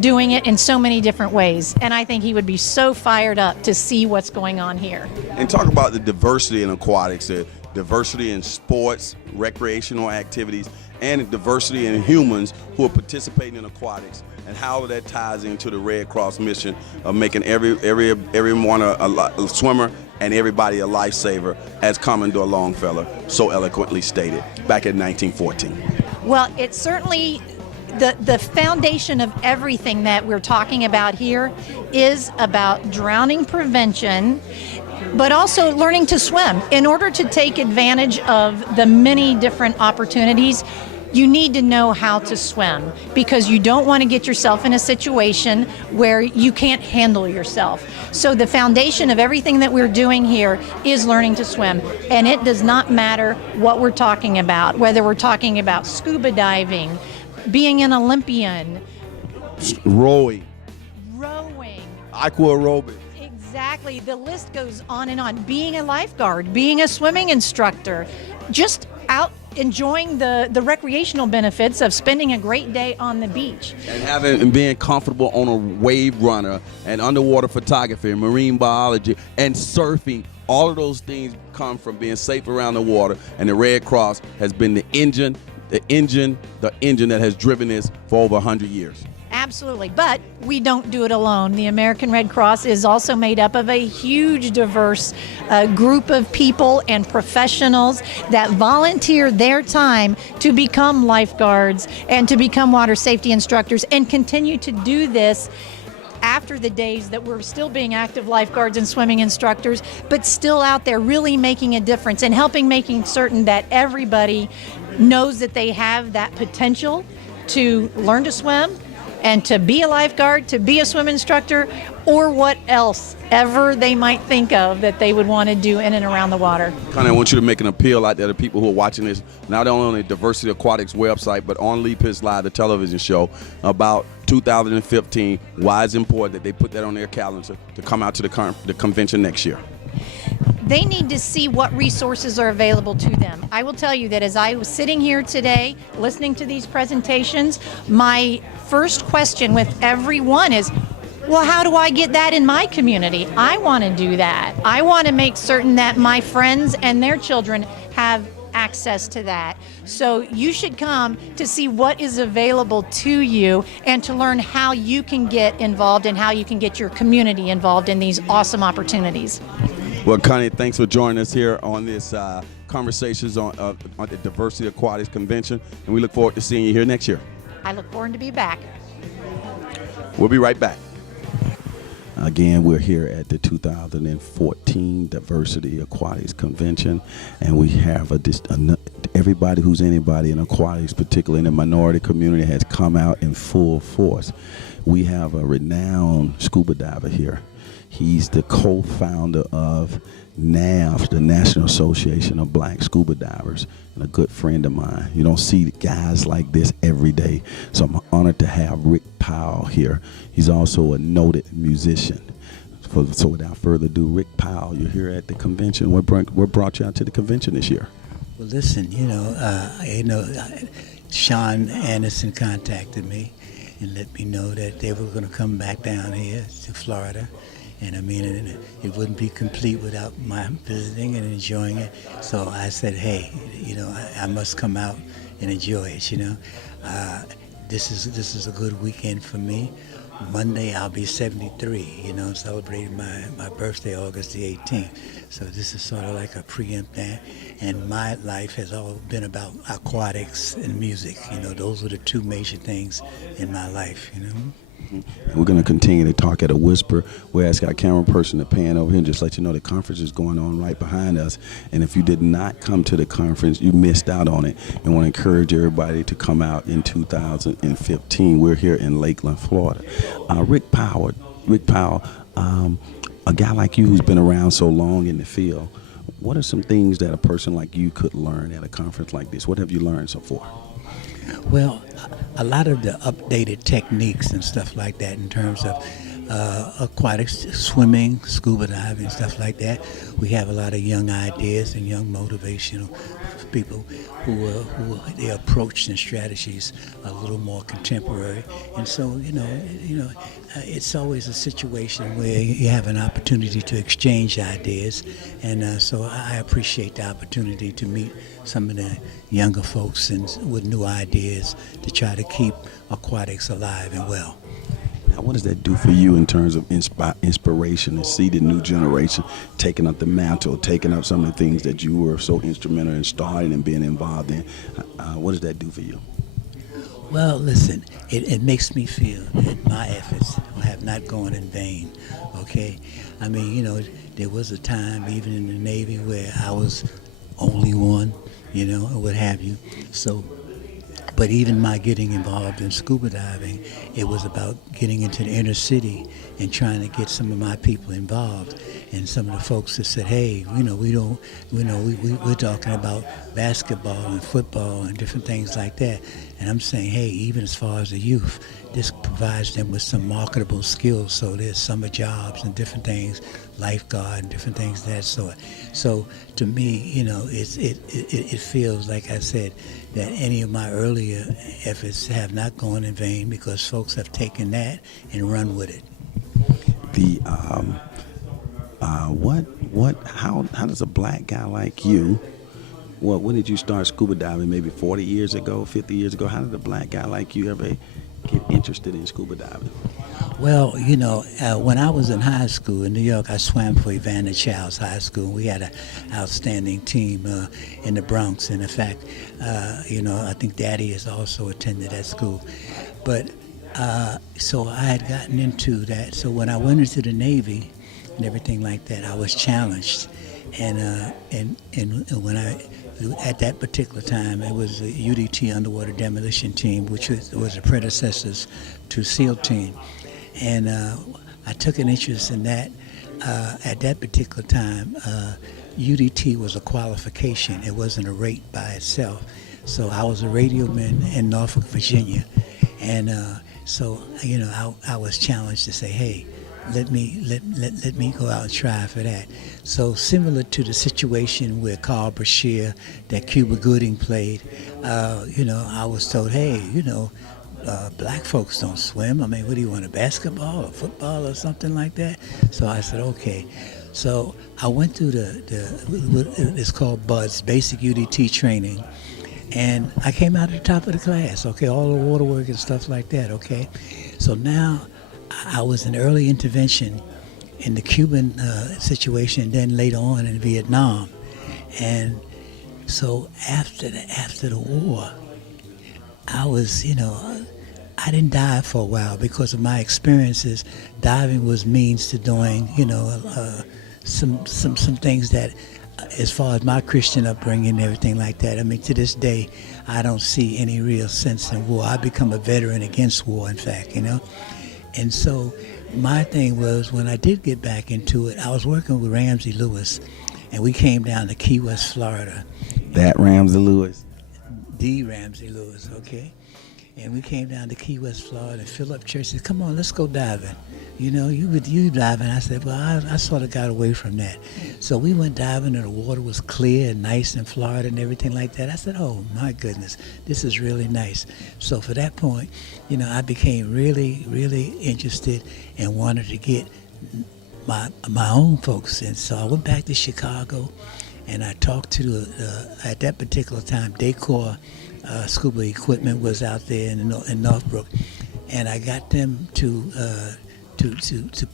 doing it in so many different ways. And I think he would be so fired up to see what's going on here. And talk about the diversity in aquatics, the diversity in sports, recreational activities, and the diversity in humans who are participating in aquatics, and how that ties into the Red Cross mission of making everyone a swimmer and everybody a lifesaver, as Commodore Longfellow so eloquently stated back in 1914. Well, it's certainly the foundation of everything that we're talking about here is about drowning prevention, but also learning to swim. In order to take advantage of the many different opportunities, you need to know how to swim because you don't want to get yourself in a situation where you can't handle yourself. So the foundation of everything that we're doing here is learning to swim. And it does not matter what we're talking about, whether we're talking about scuba diving, being an Olympian, Rowing, aqua aerobics. Exactly. The list goes on and on. Being a lifeguard, being a swimming instructor, just out enjoying the recreational benefits of spending a great day on the beach. And being comfortable on a wave runner and underwater photography and marine biology and surfing. All of those things come from being safe around the water, and the Red Cross has been the engine that has driven this for over 100 years. Absolutely, but we don't do it alone. The American Red Cross is also made up of a huge, diverse group of people and professionals that volunteer their time to become lifeguards and to become water safety instructors and continue to do this after the days that we're still being active lifeguards and swimming instructors, but still out there really making a difference and making certain that everybody knows that they have that potential to learn to swim and to be a lifeguard, to be a swim instructor, or what else ever they might think of that they would want to do in and around the water. Connie, I want you to make an appeal out there to people who are watching this, not only on the Diversity Aquatics website, but on Lee Pitts Live, the television show, about 2015. Why it's important that they put that on their calendar to come out to the convention next year. They need to see what resources are available to them. I will tell you that as I was sitting here today listening to these presentations, my first question with everyone is, well, how do I get that in my community? I want to do that. I want to make certain that my friends and their children have access to that. So you should come to see what is available to you and to learn how you can get involved and how you can get your community involved in these awesome opportunities. Well, Connie, thanks for joining us here on this conversations on the Diversity Aquatics Convention, and we look forward to seeing you here next year. I look forward to be back. We'll be right back. Again, we're here at the 2014 Diversity Aquatics Convention, and we have everybody who's anybody in aquatics, particularly in the minority community, has come out in full force. We have a renowned scuba diver here. He's the co-founder of NAV, the National Association of Black Scuba Divers, and a good friend of mine. You don't see guys like this every day, so I'm honored to have Rick Powell here. He's also a noted musician. So without further ado, Rick Powell, you're here at the convention. What brought you out to the convention this year? Well, listen, Sean Anderson contacted me and let me know that they were going to come back down here to Florida. And I mean, it wouldn't be complete without my visiting and enjoying it. So I said, hey, I must come out and enjoy it. This is a good weekend for me. Monday I'll be 73. Celebrating my birthday, August the 18th. So this is sort of like a preempt, and my life has all been about aquatics and music. Those are the two major things in my life. We're going to continue to talk at a whisper. We'll ask our camera person to pan over here and just let you know the conference is going on right behind us. And if you did not come to the conference, you missed out on it. And want to encourage everybody to come out in 2015. We're here in Lakeland, Florida. Rick Powell, a guy like you who's been around so long in the field, what are some things that a person like you could learn at a conference like this? What have you learned so far? Well, a lot of the updated techniques and stuff like that in terms of aquatics, swimming, scuba diving, stuff like that. We have a lot of young ideas and young motivational people who their approach and strategies are a little more contemporary. And so, it's always a situation where you have an opportunity to exchange ideas. And so I appreciate the opportunity to meet some of the younger folks and with new ideas to try to keep aquatics alive and well. Now, what does that do for you in terms of inspiration to see the new generation taking up the mantle, taking up some of the things that you were so instrumental in starting and being involved in? What does that do for you? Well, listen, it makes me feel that my efforts have not gone in vain, okay? I mean, there was a time even in the Navy where I was only one, or what have you. So, but even my getting involved in scuba diving, it was about getting into the inner city and trying to get some of my people involved. And some of the folks that said, hey, we're talking about basketball and football and different things like that. And I'm saying, hey, even as far as the youth, this provides them with some marketable skills. So there's summer jobs and different things, lifeguard and different things of that sort. So to me, it feels, like I said, that any of my earlier efforts have not gone in vain because folks have taken that and run with it. How does a black guy like you, when did you start scuba diving? Maybe 40 years ago, 50 years ago? How did a black guy like you ever get interested in scuba diving? Well, when I was in high school in New York, I swam for Evander Childs High School. We had an outstanding team in the Bronx. And in fact, I think Daddy has also attended that school. But so I had gotten into that. So when I went into the Navy and everything like that, I was challenged. And when at that particular time, it was the UDT Underwater Demolition Team, which was the predecessors to SEAL Team. And I took an interest in that. At that particular time, UDT was a qualification. It wasn't a rate by itself. So I was a radioman in Norfolk, Virginia. And so, I was challenged to say, hey, let me go out and try for that. So similar to the situation with Carl Brashear that Cuba Gooding played, I was told, hey, black folks don't swim. I mean, what do you want, a basketball or football or something like that? So I said, okay. So I went through it's called BUDS, Basic UDT Training. And I came out at the top of the class, okay, all the water work and stuff like that, okay? So now I was in early intervention in the Cuban situation, and then later on in Vietnam. And so after the war, I was, I didn't dive for a while because of my experiences. Diving was means to doing, some things that, as far as my Christian upbringing and everything like that, I mean, to this day, I don't see any real sense in war. I become a veteran against war, in fact, And so my thing was, when I did get back into it, I was working with Ramsey Lewis, and we came down to Key West, Florida. That Ramsey Lewis? The Ramsey Lewis, okay? And we came down to Key West, Florida, and Philip Church said, come on, let's go diving. You diving. I said, well, I sort of got away from that. So we went diving, and the water was clear and nice in Florida and everything like that. I said, oh, my goodness, this is really nice. So for that point, I became really, really interested and wanted to get my own folks. And so I went back to Chicago, and I talked to, at that particular time, Decor Scuba Equipment was out there in Northbrook, and I got them to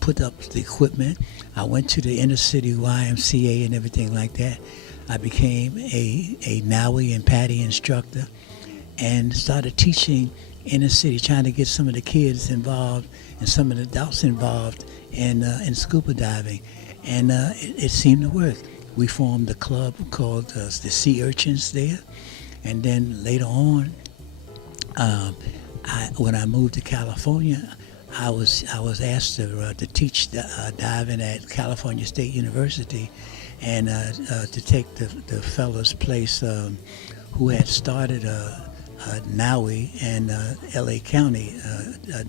put up the equipment. I went to the inner city YMCA and everything like that. I became a Naui and PADI instructor and started teaching in the city, trying to get some of the kids involved and some of the adults involved in scuba diving. And it seemed to work. We formed a club called the Sea Urchins there. And then later on, when I moved to California, I was asked to teach diving at California State University, and to take the fellow's place who had started Naui and LA County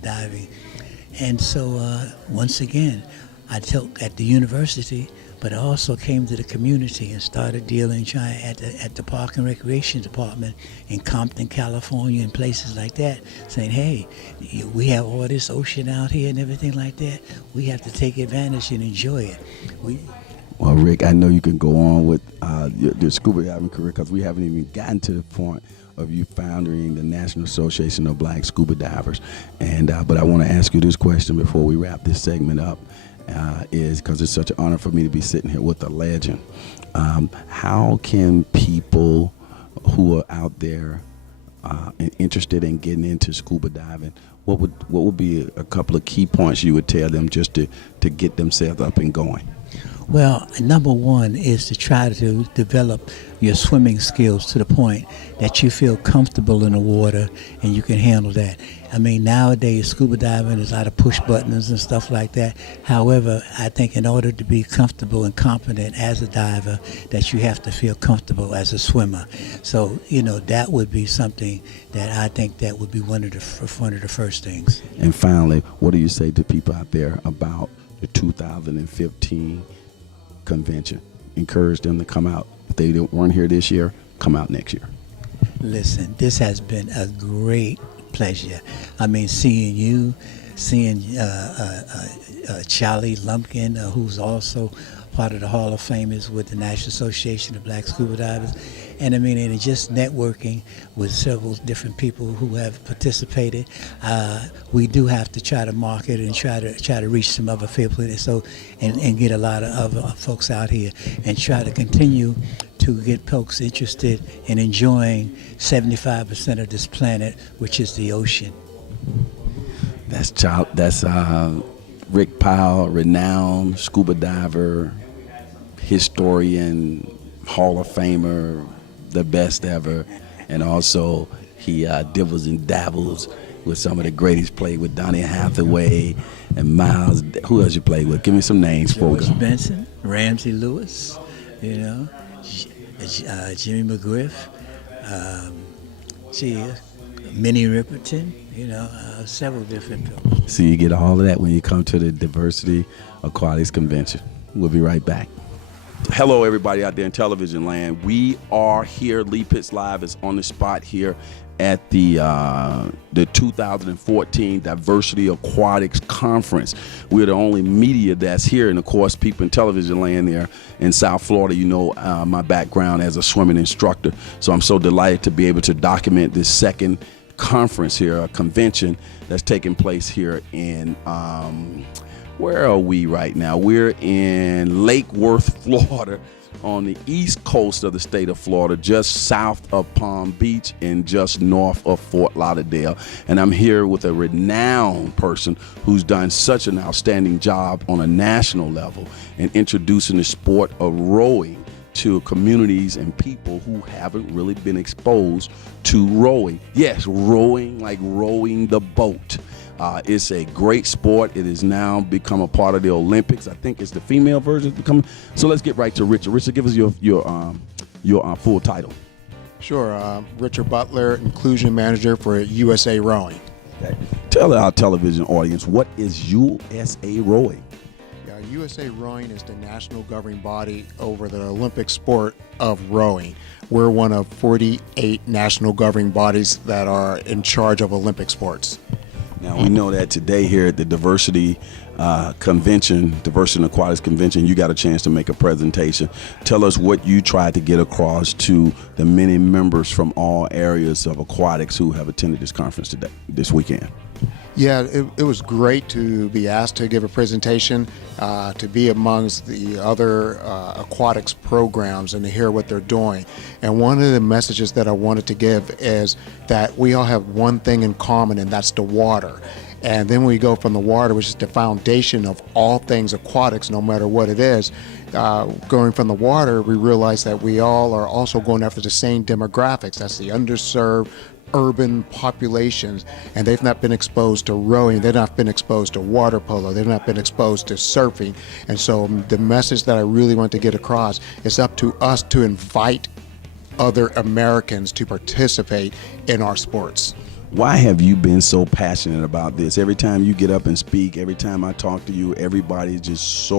diving. And so once again, I taught at the university, but I also came to the community and started trying at the Park and Recreation Department in Compton, California, and places like that, saying, hey, we have all this ocean out here and everything like that. We have to take advantage and enjoy it. Well, Rick, I know you can go on with your scuba diving career, because we haven't even gotten to the point of you founding the National Association of Black Scuba Divers. And but I want to ask you this question before we wrap this segment up. Is because it's such an honor for me to be sitting here with a legend. How can people who are out there and interested in getting into scuba diving, what would be a couple of key points you would tell them just to get themselves up and going? Well, number one is to try to develop your swimming skills to the point that you feel comfortable in the water and you can handle that. I mean, nowadays scuba diving is a lot of push buttons and stuff like that. However, I think in order to be comfortable and confident as a diver, that you have to feel comfortable as a swimmer. So, that would be something that I think that would be one of the first things. And finally, what do you say to people out there about the 2015 convention? Encourage them to come out. If they weren't here this year, come out next year. Listen, this has been a great pleasure. I mean, seeing you, seeing Charlie Lumpkin, who's also part of the Hall of Famers with the National Association of Black Scuba Divers. And I mean, and just networking with several different people who have participated. We do have to try to market and try to reach some other people, and get a lot of other folks out here, and try to continue to get folks interested in enjoying 75% of this planet, which is the ocean. That's Rick Powell, renowned scuba diver, historian, Hall of Famer, the best ever, and also he dibbles and dabbles with some of the greatest. Played with Donny Hathaway and Miles. Who else you played with? Give me some names, folks. George Benson, Ramsey Lewis, Jimmy McGriff, Minnie Riperton, several different people. So you get all of that when you come to the Diversity Aquatics Convention. We'll be right back. Hello, everybody out there in television land. We are here. Lee Pitts Live is on the spot here at the 2014 Diversity Aquatics Conference. We're the only media that's here, and of course, people in television land there in South Florida. My background as a swimming instructor, so I'm so delighted to be able to document this second conference here, a convention that's taking place here in where are we right now? We're in Lake Worth, Florida, on the east coast of the state of Florida, just south of Palm Beach and just north of Fort Lauderdale. And I'm here with a renowned person who's done such an outstanding job on a national level in introducing the sport of rowing to communities and people who haven't really been exposed to rowing. Yes, rowing, like rowing the boat. It's a great sport. It has now become a part of the Olympics. I think it's the female version becoming. So let's get right to Richard. Richard, give us your full title. Sure. Richard Butler, Inclusion Manager for USA Rowing. Okay. Tell our television audience, what is USA Rowing? USA Rowing is the national governing body over the Olympic sport of rowing. We're one of 48 national governing bodies that are in charge of Olympic sports. Now, we know that today here at the Diversity Convention, Diversity and Aquatics Convention, you got a chance to make a presentation. Tell us what you tried to get across to the many members from all areas of aquatics who have attended this conference this weekend. Yeah, it was great to be asked to give a presentation, to be amongst the other aquatics programs and to hear what they're doing. And one of the messages that I wanted to give is that we all have one thing in common, and that's the water. And then we go from the water, which is the foundation of all things aquatics, no matter what it is. Going from the water, we realize that we all are also going after the same demographics. That's the underserved, urban populations, and they've not been exposed to rowing, they've not been exposed to water polo, they've not been exposed to surfing. And so the message that I really want to get across is up to us to invite other Americans to participate in our sports. Why have you been so passionate about this? Every time you get up and speak, every time I talk to you, everybody just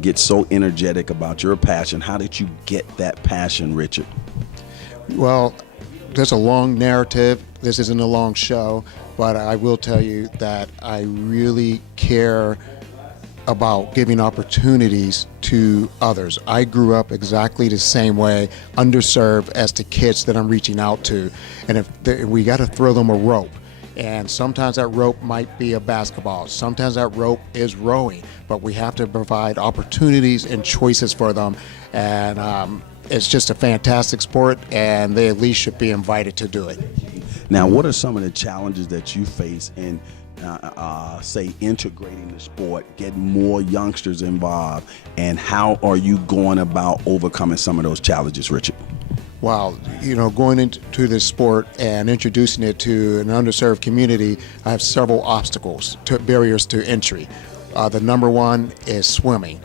gets so energetic about your passion. How did you get that passion, Richard? Well, there's a long narrative. This isn't a long show, but I will tell you that I really care about giving opportunities to others. I grew up exactly the same way, underserved as the kids that I'm reaching out to. And we got to throw them a rope. And sometimes that rope might be a basketball. Sometimes that rope is rowing. But we have to provide opportunities and choices for them. And it's just a fantastic sport, and they at least should be invited to do it. Now, what are some of the challenges that you face in, say, integrating the sport, getting more youngsters involved, and how are you going about overcoming some of those challenges, Richard? Wow, going into this sport and introducing it to an underserved community, I have several barriers to entry. The number one is swimming.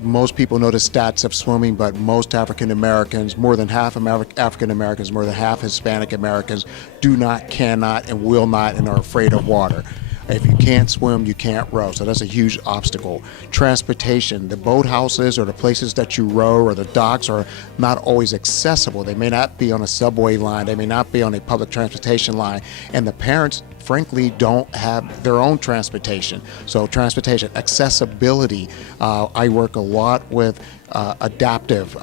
Most people know the stats of swimming, but most African Americans, more than half African Americans, more than half Hispanic Americans, do not, cannot, and will not, and are afraid of water. If you can't swim, you can't row. So that's a huge obstacle. Transportation, the boathouses or the places that you row or the docks are not always accessible. They may not be on a subway line. They may not be on a public transportation line. And the parents, frankly, don't have their own transportation. So transportation, accessibility. I work a lot with adaptive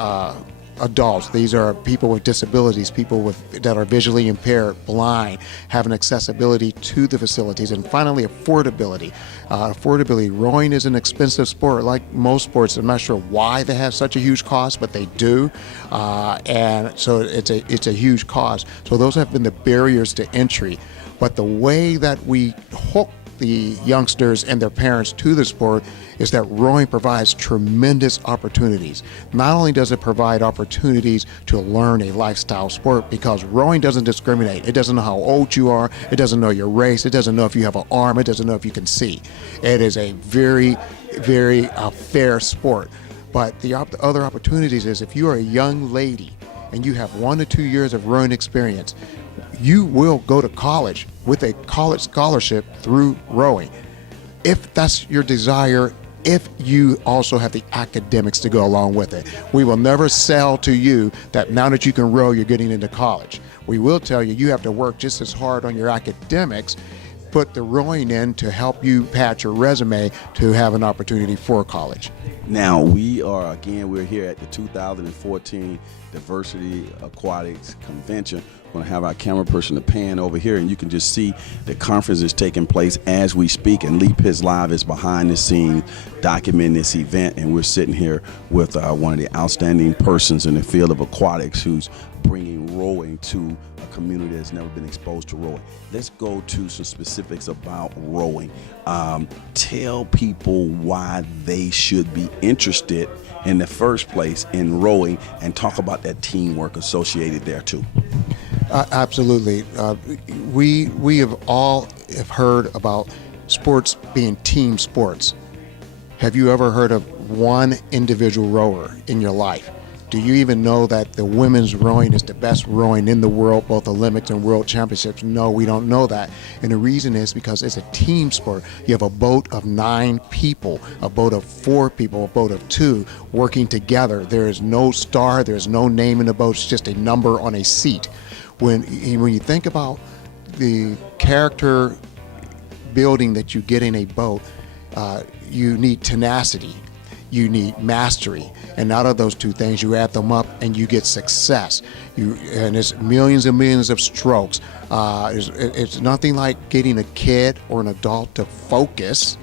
adults. These are people with disabilities, people that are visually impaired, blind, having accessibility to the facilities. And finally, affordability. Affordability. Rowing is an expensive sport, like most sports. I'm not sure why they have such a huge cost, but they do. And so it's a huge cost. So those have been the barriers to entry. But the way that we hook the youngsters and their parents to the sport is that rowing provides tremendous opportunities. Not only does it provide opportunities to learn a lifestyle sport, because rowing doesn't discriminate. It doesn't know how old you are. It doesn't know your race. It doesn't know if you have an arm. It doesn't know if you can see. It is a very, very fair sport. But the other opportunities is if you are a young lady and you have 1 to 2 years of rowing experience, you will go to college with a college scholarship through rowing. If that's your desire, if you also have the academics to go along with it. We will never sell to you that now that you can row, you're getting into college. We will tell you you have to work just as hard on your academics, put the rowing in to help you pad your resume to have an opportunity for college. Now, we're here at the 2014 Diversity Aquatics Convention. We're going to have our camera person to pan over here, and you can just see the conference is taking place as we speak, and Leap His Live is behind the scenes documenting this event, and we're sitting here with one of the outstanding persons in the field of aquatics who's bringing rowing to a community that's never been exposed to rowing. Let's go to some specifics about rowing. Tell people why they should be interested in the first place in rowing, and talk about that teamwork associated there too. Absolutely. We have all heard about sports being team sports. Have you ever heard of one individual rower in your life? Do you even know that the women's rowing is the best rowing in the world, both Olympics and World Championships? No, we don't know that. And the reason is because it's a team sport. You have a boat of 9 people, a boat of 4 people, a boat of 2 working together. There is no star, there's no name in the boat, it's just a number on a seat. When you think about the character building that you get in a boat, you need tenacity, you need mastery, and out of those 2 things, you add them up and you get success. And it's millions and millions of strokes. It's nothing like getting a kid or an adult to focus,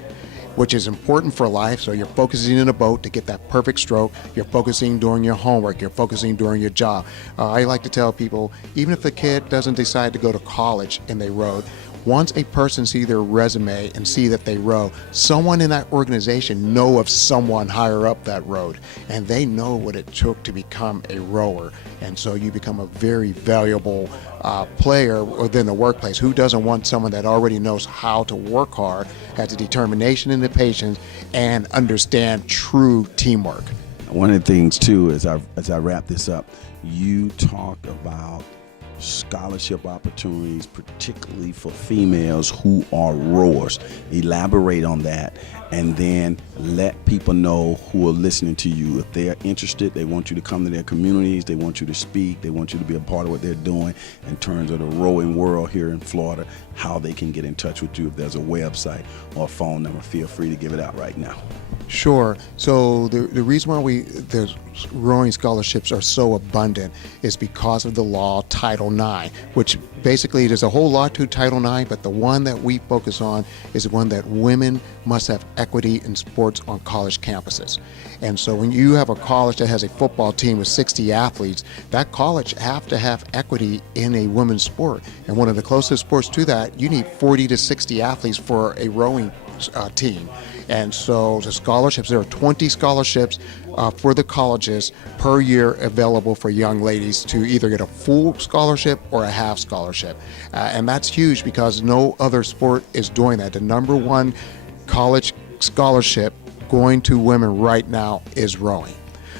which is important for life. So you're focusing in a boat to get that perfect stroke. You're focusing during your homework. You're focusing during your job. I like to tell people, even if the kid doesn't decide to go to college and they rowed, once a person see their resume and see that they row, someone in that organization know of someone higher up that road, and they know what it took to become a rower. And so you become a very valuable player within the workplace. Who doesn't want someone that already knows how to work hard, has the determination and the patience, and understand true teamwork? One of the things too, as I wrap this up, you talk about scholarship opportunities, particularly for females who are rowers. Elaborate on that, and then let people know who are listening to you. If they're interested, they want you to come to their communities, they want you to speak, they want you to be a part of what they're doing in terms of the rowing world here in Florida, how they can get in touch with you. If there's a website or a phone number, feel free to give it out right now. Sure. So the reason why the rowing scholarships are so abundant is because of the law Title IX, which basically there's a whole lot to Title IX, but the one that we focus on is the one that women must have equity in sports on college campuses. And so when you have a college that has a football team with 60 athletes, that college have to have equity in a women's sport. And one of the closest sports to that, you need 40 to 60 athletes for a rowing team. And so the scholarships, there are 20 scholarships for the colleges per year available for young ladies to either get a full scholarship or a half scholarship. And that's huge because no other sport is doing that. The number 1 college scholarship going to women right now is rowing.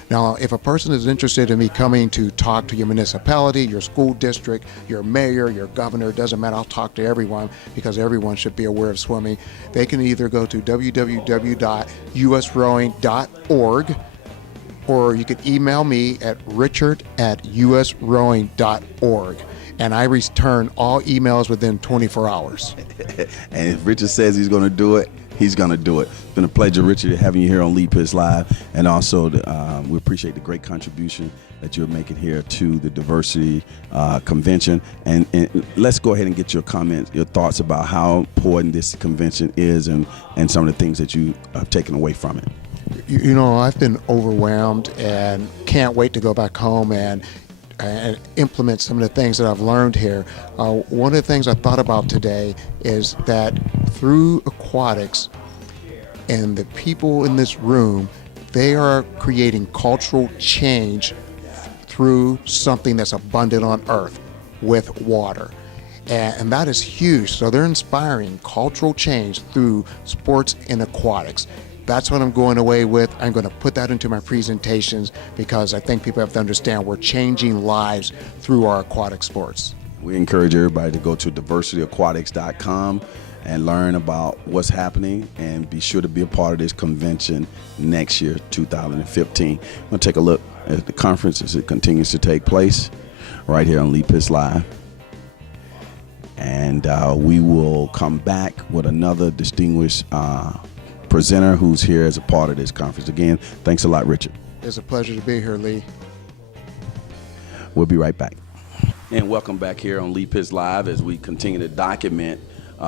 Now, if a person is interested in me coming to talk to your municipality, your school district, your mayor, your governor, it doesn't matter, I'll talk to everyone because everyone should be aware of swimming. They can either go to www.usrowing.org, or you could email me at richard@usrowing.org. And I return all emails within 24 hours. And if Richard says he's going to do it, he's going to do it. It's been a pleasure, Richard, having you here on Lead Piss Live. And also, we appreciate the great contribution that you're making here to the diversity convention. And let's go ahead and get your comments, your thoughts about how important this convention is and some of the things that you have taken away from it. You know, I've been overwhelmed and can't wait to go back home and implement some of the things that I've learned here. One of the things I thought about today is that through aquatics and the people in this room, they are creating cultural change through something that's abundant on earth with water. And that is huge. So they're inspiring cultural change through sports and aquatics. That's what I'm going away with. I'm going to put that into my presentations because I think people have to understand we're changing lives through our aquatic sports. We encourage everybody to go to diversityaquatics.com and learn about what's happening and be sure to be a part of this convention next year, 2015. I'm going to take a look at the conference as it continues to take place right here on Lead Piss Live. And we will come back with another distinguished presenter who's here as a part of this conference. Again, thanks a lot, Richard. It's a pleasure to be here, Lee. We'll be right back. And welcome back here on Lead Piss Live as we continue to document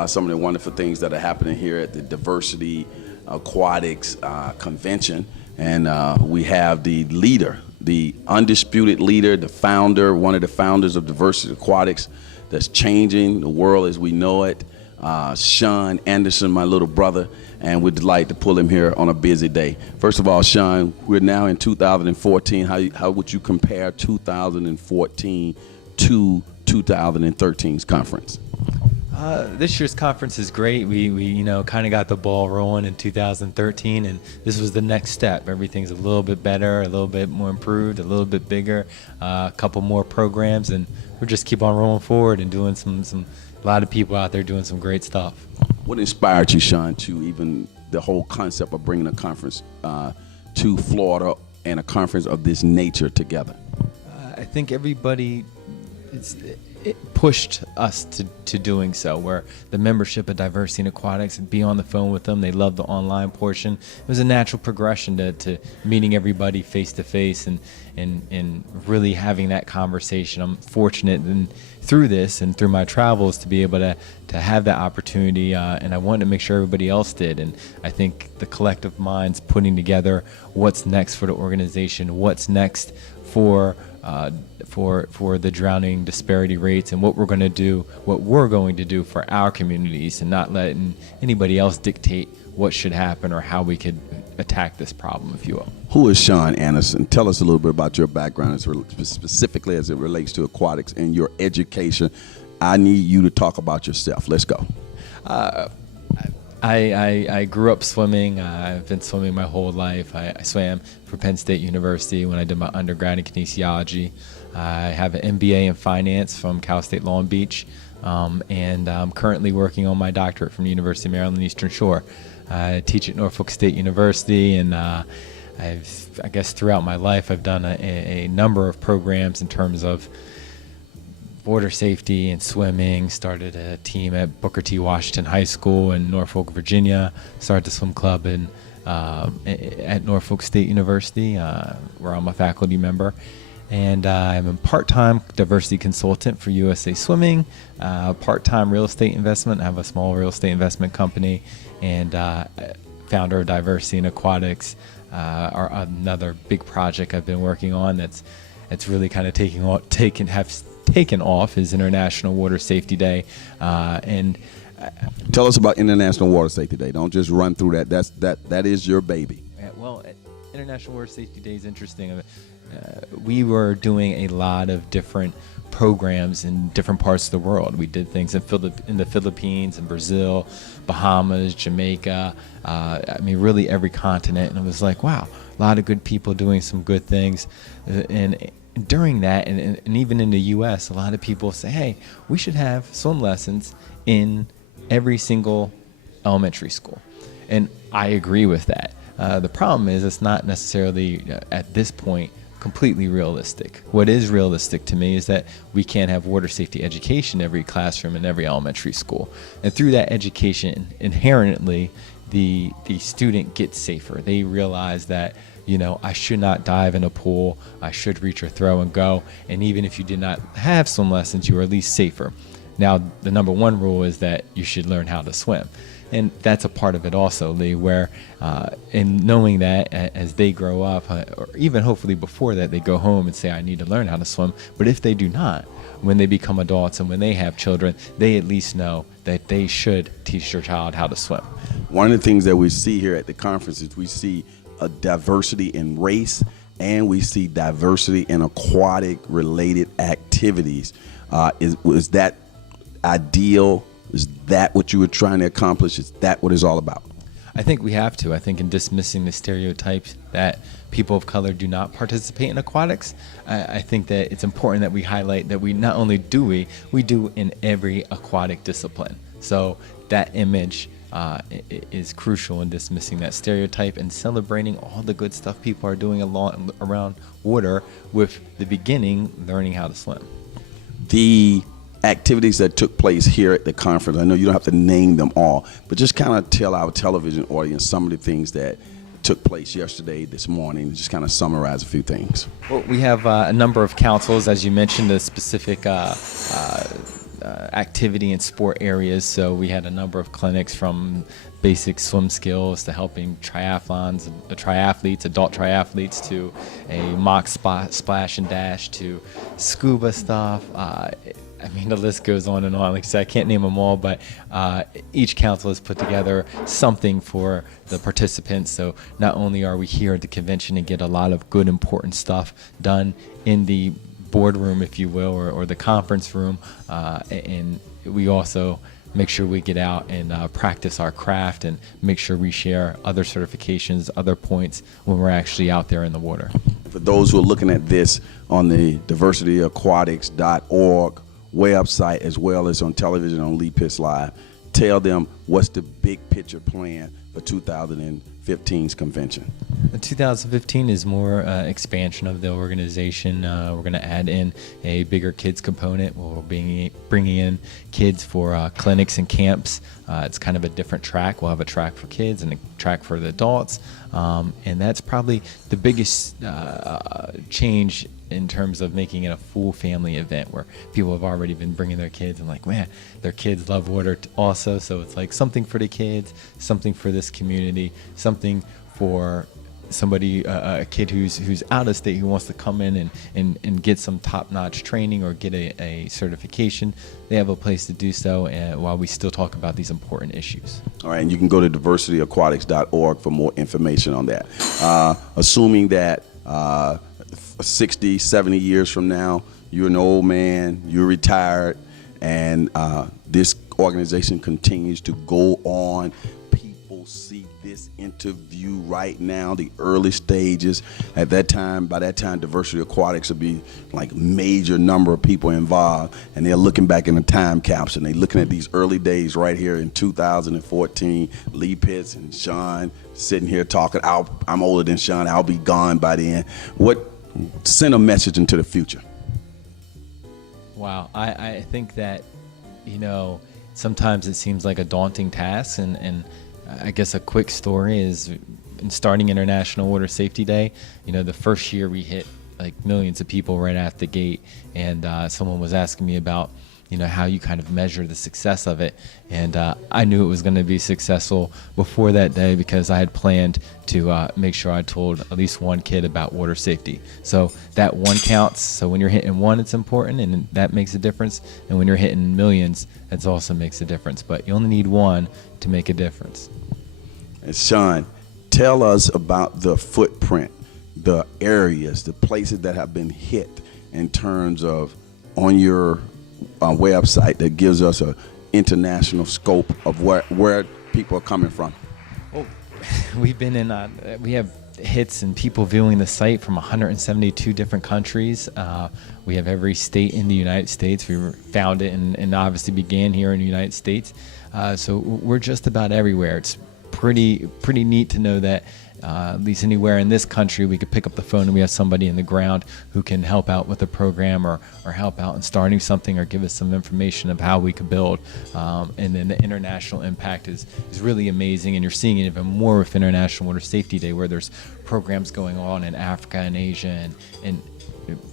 some of the wonderful things that are happening here at the Diversity Aquatics Convention. And we have the leader, the undisputed leader, the founder, one of the founders of Diversity Aquatics that's changing the world as we know it, Sean Anderson, my little brother. And we're delighted to pull him here on a busy day. First of all, Sean, we're now in 2014. How would you compare 2014 to 2013's conference? This year's conference is great. We kind of got the ball rolling in 2013, and this was the next step. Everything's a little bit better, a little bit more improved, a little bit bigger, a couple more programs, and we'll just keep on rolling forward and doing a lot of people out there doing some great stuff. What inspired you, Sean, to even the whole concept of bringing a conference to Florida and a conference of this nature together? I think everybody it pushed us to doing so, where the membership of Diversity in Aquatics and be on the phone with them. They love the online portion. It was a natural progression to meeting everybody face to face and really having that conversation. I'm fortunate through this and through my travels to be able to have that opportunity, and I wanted to make sure everybody else did. And I think the collective minds putting together what's next for the organization, what's next for the drowning disparity rates, and what we're going to do for our communities, and not letting anybody else dictate what should happen or how we could attack this problem, if you will. Who is Sean Anderson? Tell us a little bit about your background, specifically as it relates to aquatics and your education. I need you to talk about yourself. Let's go. I grew up swimming. I've been swimming my whole life. I swam for Penn State University when I did my undergrad in kinesiology. I have an MBA in finance from Cal State Long Beach, and I'm currently working on my doctorate from the University of Maryland Eastern Shore. I teach at Norfolk State University, and I guess throughout my life I've done a number of programs in terms of water safety and swimming. Started a team at Booker T. Washington High School in Norfolk, Virginia. Started the swim club at Norfolk State University, where I'm a faculty member. And I'm a part-time diversity consultant for USA Swimming, part-time real estate investment. I have a small real estate investment company, and founder of Diversity in Aquatics, are another big project I've been working on that's really kind of taken off is International Water Safety Day. And tell us about International Water Safety Day. Don't just run through that. That is your baby. Well, International Water Safety Day is interesting. We were doing a lot of different programs in different parts of the world. We did things in the Philippines and Brazil, Bahamas, Jamaica, really every continent. And it was like, wow, a lot of good people doing some good things. And during that, and even in the U.S., a lot of people say, hey, we should have swim lessons in every single elementary school. And I agree with that. The problem is it's not necessarily, at this point, completely realistic. What is realistic to me is that we can't have water safety education in every classroom in every elementary school. And through that education, inherently, the student gets safer. They realize that, I should not dive in a pool. I should reach or throw and go. And even if you did not have swim lessons, you are at least safer. Now, the number one rule is that you should learn how to swim. And that's a part of it also, Lee, where in knowing that as they grow up, or even hopefully before that, they go home and say, I need to learn how to swim. But if they do not, when they become adults and when they have children, they at least know that they should teach their child how to swim. One of the things that we see here at the conference is we see a diversity in race, and we see diversity in aquatic related activities. Is that ideal? Is that what you were trying to accomplish? Is that what it's all about? I think we have to. I think in dismissing the stereotype that people of color do not participate in aquatics, I think that it's important that we highlight that we not only do we do in every aquatic discipline. So that image is crucial in dismissing that stereotype and celebrating all the good stuff people are doing around water, with the beginning learning how to swim. The activities that took place here at the conference, I know you don't have to name them all, but just kind of tell our television audience some of the things that took place yesterday, this morning, just kind of summarize a few things. Well, we have a number of councils, as you mentioned, the specific activity and sport areas. So we had a number of clinics, from basic swim skills to helping triathletes, adult triathletes, to a mock splash and dash, to scuba stuff. The list goes on and on. Like I said, I can't name them all, but each council has put together something for the participants. So not only are we here at the convention and get a lot of good, important stuff done in the boardroom, if you will, or the conference room, and we also make sure we get out and practice our craft and make sure we share other certifications, other points when we're actually out there in the water. For those who are looking at this on the diversityaquatics.org website, as well as on television on Lee Pitts Live, tell them what's the big picture plan for 2015's convention. 2015 is more expansion of the organization. We're going to add in a bigger kids component. We'll be bringing in kids for clinics and camps. It's kind of a different track. We'll have a track for kids and a track for the adults. And that's probably the biggest change in terms of making it a full family event, where people have already been bringing their kids and like, man, their kids love water also. So it's like something for the kids, something for this community, something for somebody, a kid who's out of state, who wants to come in and get some top-notch training or get a certification. They have a place to do so, and while we still talk about these important issues. All right, and you can go to diversityaquatics.org for more information on that. Assuming that 60, 70 years from now, you're an old man, you're retired, and this organization continues to go on. People see this interview right now, the early stages. By that time, Diversity Aquatics will be like major number of people involved, and they're looking back in a time capsule. They're looking at these early days right here in 2014. Lee Pitts and Sean sitting here talking. I'm older than Sean. I'll be gone by then. Send a message into the future. Wow, I think that, sometimes it seems like a daunting task, and I guess a quick story is in starting International Water Safety Day, the first year we hit like millions of people right out the gate, and someone was asking me about how you kind of measure the success of it. And I knew it was going to be successful before that day, because I had planned to make sure I told at least one kid about water safety. So that one counts. So when you're hitting one, it's important, and that makes a difference. And when you're hitting millions, it also makes a difference. But you only need one to make a difference. And Sean, tell us about the footprint, the areas, the places that have been hit in terms of on your website that gives us a international scope of where people are coming from? Well, we've been in, we have hits and people viewing the site from 172 different countries. We have every state in the United States. We were founded and obviously began here in the United States. So we're just about everywhere. It's pretty neat to know that at least anywhere in this country, we could pick up the phone and we have somebody in the ground who can help out with a program or help out in starting something or give us some information of how we could build. And then the international impact is really amazing. And you're seeing it even more with International Water Safety Day, where there's programs going on in Africa and Asia and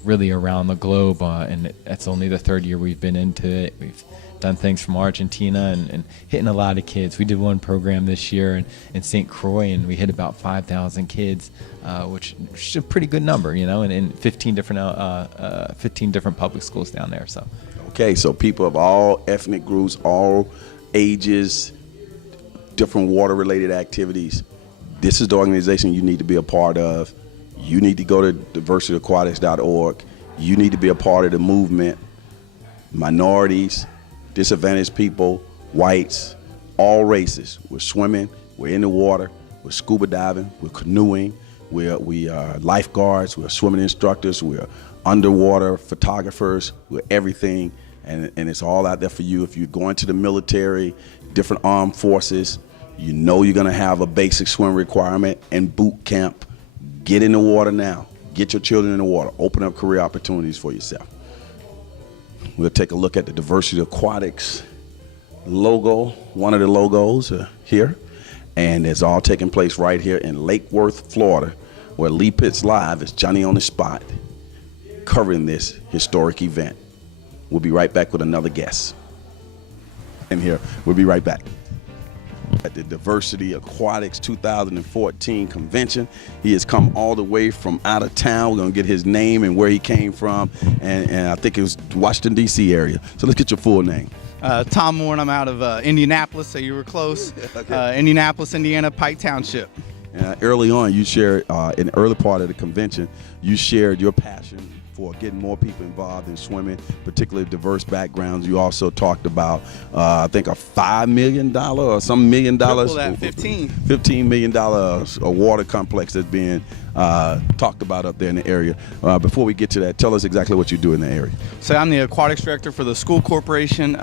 really around the globe. And that's only the third year we've been into it. We've done things from Argentina and hitting a lot of kids. We did one program this year in St. Croix, and we hit about 5,000 kids, which is a pretty good number, in 15 different public schools down there. So, okay, so people of all ethnic groups, all ages, different water-related activities. This is the organization you need to be a part of. You need to go to diversityaquatics.org. You need to be a part of the movement. Minorities, disadvantaged people, whites, all races. We're swimming, we're in the water, we're scuba diving, we're canoeing, we are lifeguards, we're swimming instructors, we're underwater photographers, we're everything, and it's all out there for you. If you're going to the military, different armed forces, you know you're gonna have a basic swim requirement and boot camp. Get in the water now. Get your children in the water. Open up career opportunities for yourself. We'll take a look at the Diversity Aquatics logo, one of the logos here. And it's all taking place right here in Lake Worth, Florida, where Lee Pitts Live is Johnny on the spot, covering this historic event. We'll be right back with another guest. And here, we'll be right back. At the Diversity Aquatics 2014 convention. He has come all the way from out of town. We're going to get his name and where he came from, and I think it was Washington, D.C. area. So let's get your full name. Tom Moore, and I'm out of Indianapolis, so you were close. Okay. Indianapolis, Indiana, Pike Township. Early on, you shared, in the early part of the convention, you shared your passion for getting more people involved in swimming, particularly diverse backgrounds. You also talked about, I think, a $5 million or some $1 million. Triple that, 15. $15 million a water complex that's being talked about up there in the area. Before we get to that, tell us exactly what you do in the area. So I'm the aquatics director for the school corporation.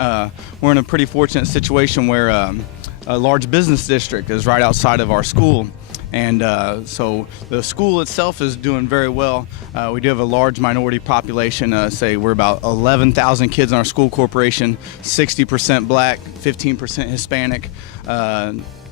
We're in a pretty fortunate situation where a large business district is right outside of our school. And so the school itself is doing very well. We do have a large minority population. Say we're about 11,000 kids in our school corporation, 60% black, 15% Hispanic.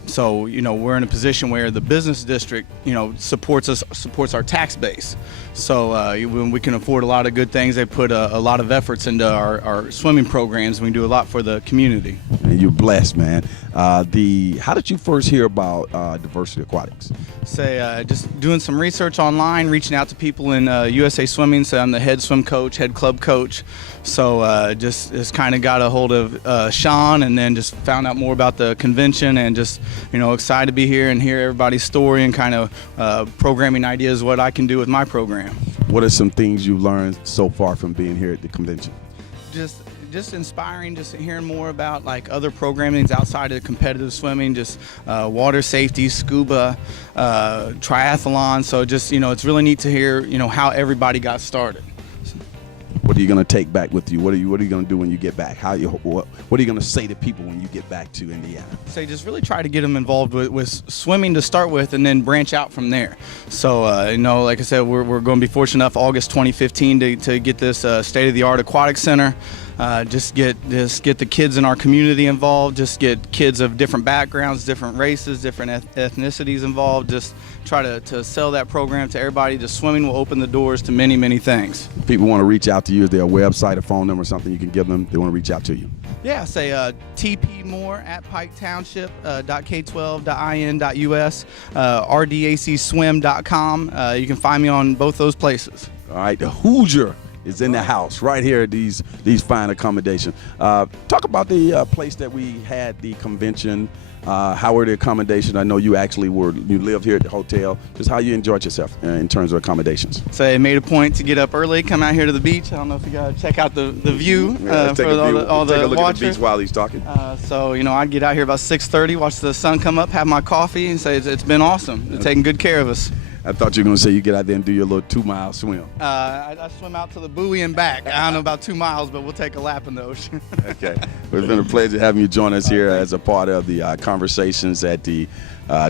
So, we're in a position where the business district, supports our tax base. So when we can afford a lot of good things, they put a lot of efforts into our swimming programs. We do a lot for the community. And you're blessed, man. How did you first hear about Diversity Aquatics? Just doing some research online, reaching out to people in USA Swimming. So I'm the head swim coach, head club coach. So just kind of got a hold of Sean, and then just found out more about the convention, and just excited to be here and hear everybody's story and kind of programming ideas what I can do with my program. What are some things you've learned so far from being here at the convention? Just inspiring, just hearing more about like other programmings outside of competitive swimming, just water safety, scuba, triathlon. So just it's really neat to hear how everybody got started. What are you going to take back with you? What are you going to do when you get back? What are you going to say to people when you get back to Indiana? So just really try to get them involved with swimming to start with, and then branch out from there. So like I said, we're going to be fortunate enough August 2015 to get this state-of-the-art aquatic center. Just get the kids in our community involved. Just get kids of different backgrounds, different races, different ethnicities involved. Just try to sell that program to everybody. Just swimming will open the doors to many, many things. People want to reach out to you. Is there a website, a phone number, something you can give them? They want to reach out to you. Yeah, say tpmoore@piketownship.k12.in.us, rdacswim.com. You can find me on both those places. All right, the Hoosier is in the house right here at these fine accommodations. Talk about the place that we had the convention. How were the accommodations? I know you lived here at the hotel. Just how you enjoyed yourself in terms of accommodations. So I made a point to get up early, come out here to the beach. I don't know if you got to check out the view for all the take a look watchers. at the beach while he's talking. So I'd get out here about 6:30, watch the sun come up, have my coffee, and say it's been awesome. They're taking good care of us. I thought you were going to say you get out there and do your little 2-mile swim. I swim out to the buoy and back. I don't know about 2 miles, but we'll take a lap in the ocean. Okay. Well, it's been a pleasure having you join us here as a part of the conversations at the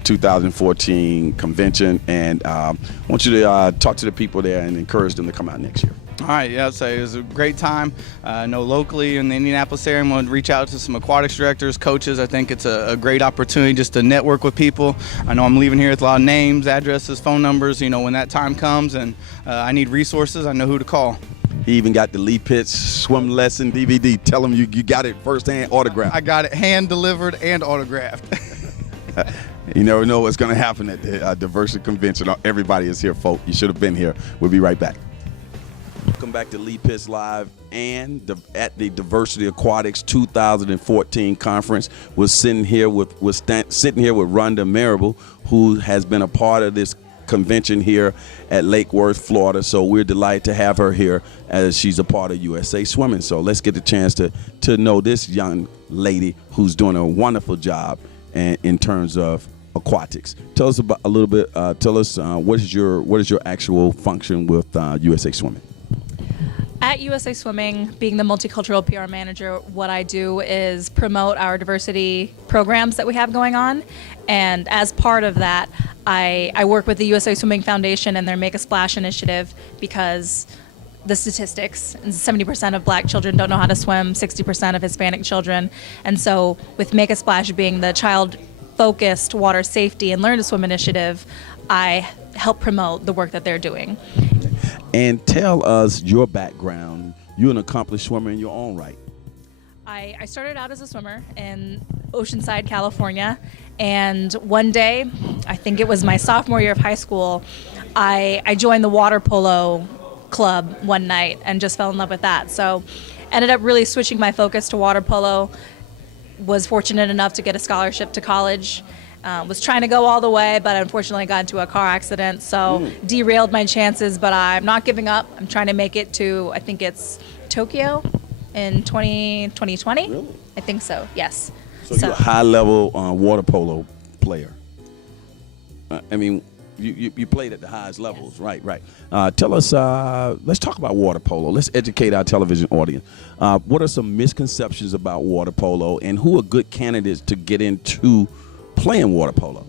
2014 convention. And I want you to talk to the people there and encourage them to come out next year. All right, yeah, so it was a great time. I know locally in the Indianapolis area, I'm going to reach out to some aquatics directors, coaches. I think it's a great opportunity just to network with people. I know I'm leaving here with a lot of names, addresses, phone numbers. When that time comes and I need resources, I know who to call. He even got the Lee Pitts swim lesson DVD. Tell him you got it firsthand autographed. I got it hand delivered and autographed. You never know what's going to happen at the diversity convention. Everybody is here, folk. You should have been here. We'll be right back. Welcome back to Lee Pitts Live and at the Diversity Aquatics 2014 conference. We're sitting here with Rhonda Marable, who has been a part of this convention here at Lake Worth, Florida. So we're delighted to have her here as she's a part of USA Swimming. So let's get the chance to know this young lady who's doing a wonderful job in terms of aquatics. Tell us about a little bit. Tell us what is your actual function with USA Swimming. At USA Swimming, being the multicultural PR manager, what I do is promote our diversity programs that we have going on. And as part of that, I work with the USA Swimming Foundation and their Make a Splash initiative because the statistics, 70% of black children don't know how to swim, 60% of Hispanic children. And so with Make a Splash being the child-focused water safety and Learn to Swim initiative, I help promote the work that they're doing. And tell us your background. You're an accomplished swimmer in your own right. I started out as a swimmer in Oceanside, California, and one day, I think it was my sophomore year of high school, I joined the water polo club one night and just fell in love with that. So ended up really switching my focus to water polo, was fortunate enough to get a scholarship to college. Was trying to go all the way, but unfortunately got into a car accident, so derailed my chances, but I'm not giving up. I'm trying to make it to, I think it's Tokyo in 2020. Really? I think so, yes. So you're a high-level water polo player. I mean, you played at the highest levels, yes. Right. Tell us, let's talk about water polo. Let's educate our television audience. What are some misconceptions about water polo, and who are good candidates to get into playing water polo?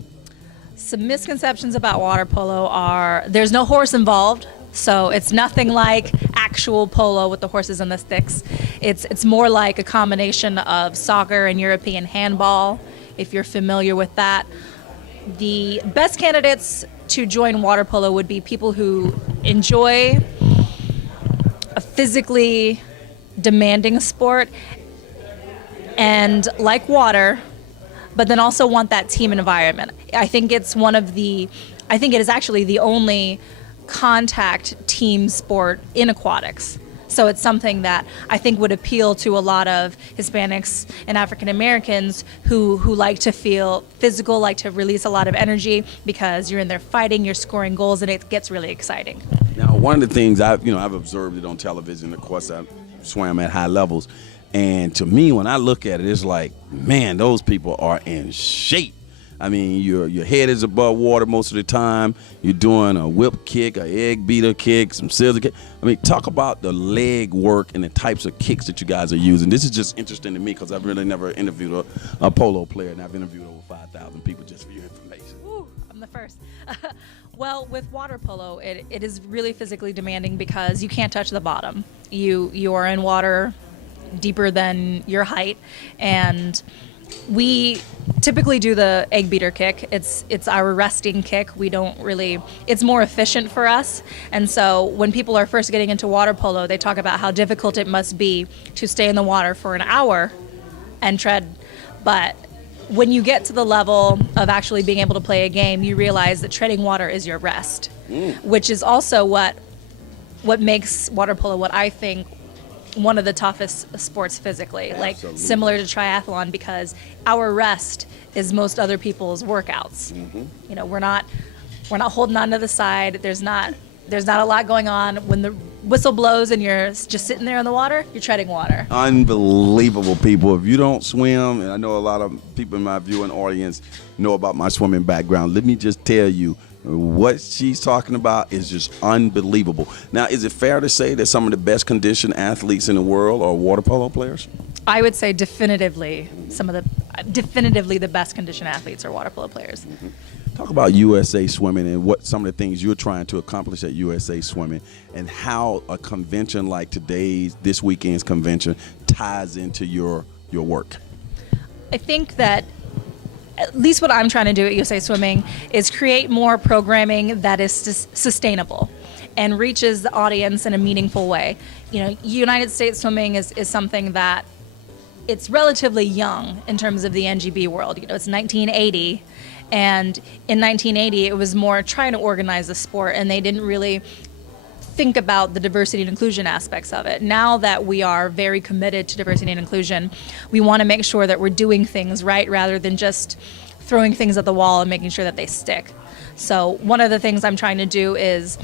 Some misconceptions about water polo are there's no horse involved, so it's nothing like actual polo with the horses and the sticks. It's more like a combination of soccer and European handball, if you're familiar with that. The best candidates to join water polo would be people who enjoy a physically demanding sport and like water, but then also want that team environment. I think it is actually the only contact team sport in aquatics. So it's something that I think would appeal to a lot of Hispanics and African Americans who like to feel physical, like to release a lot of energy because you're in there fighting, you're scoring goals, and it gets really exciting. Now, one of the things I've observed it on television. Of course, I swam at high levels. And to me, when I look at it, it's like, man, those people are in shape. I mean, your head is above water most of the time. You're doing a whip kick, an egg beater kick, some scissor kick. I mean, talk about the leg work and the types of kicks that you guys are using. This is just interesting to me because I've really never interviewed a polo player, and I've interviewed over 5,000 people just for your information. Ooh, I'm the first. Well, with water polo, it is really physically demanding because you can't touch the bottom. You are in water deeper than your height, and we typically do the egg beater kick. It's our resting kick. We don't really, it's more efficient for us. And so when people are first getting into water polo, they talk about how difficult it must be to stay in the water for an hour and tread. But when you get to the level of actually being able to play a game, you realize that treading water is your rest, which is also what what makes water polo what I think one of the toughest sports physically, like similar to triathlon, because our rest is most other people's workouts. You know, we're not holding on to the side. There's not a lot going on. When the whistle blows and you're just sitting there in the water, you're treading water. Unbelievable, people. If you don't swim, and I know a lot of people in my viewing audience know about my swimming background, let me just tell you, what she's talking about is just unbelievable. Now, is it fair to say that some of the best conditioned athletes in the world are water polo players? I would say definitively the best conditioned athletes are water polo players. Talk about USA Swimming and what some of the things you're trying to accomplish at USA Swimming, and how a convention like this weekend's convention ties into your work. I think that at least what I'm trying to do at USA Swimming is create more programming that is sustainable and reaches the audience in a meaningful way. You know, United States Swimming is something that it's relatively young in terms of the NGB world. You know, it's 1980, and in 1980 it was more trying to organize the sport, and they didn't really think about the diversity and inclusion aspects of it. Now that we are very committed to diversity and inclusion, we want to make sure that we're doing things right rather than just throwing things at the wall and making sure that they stick. So one of the things I'm trying to do is,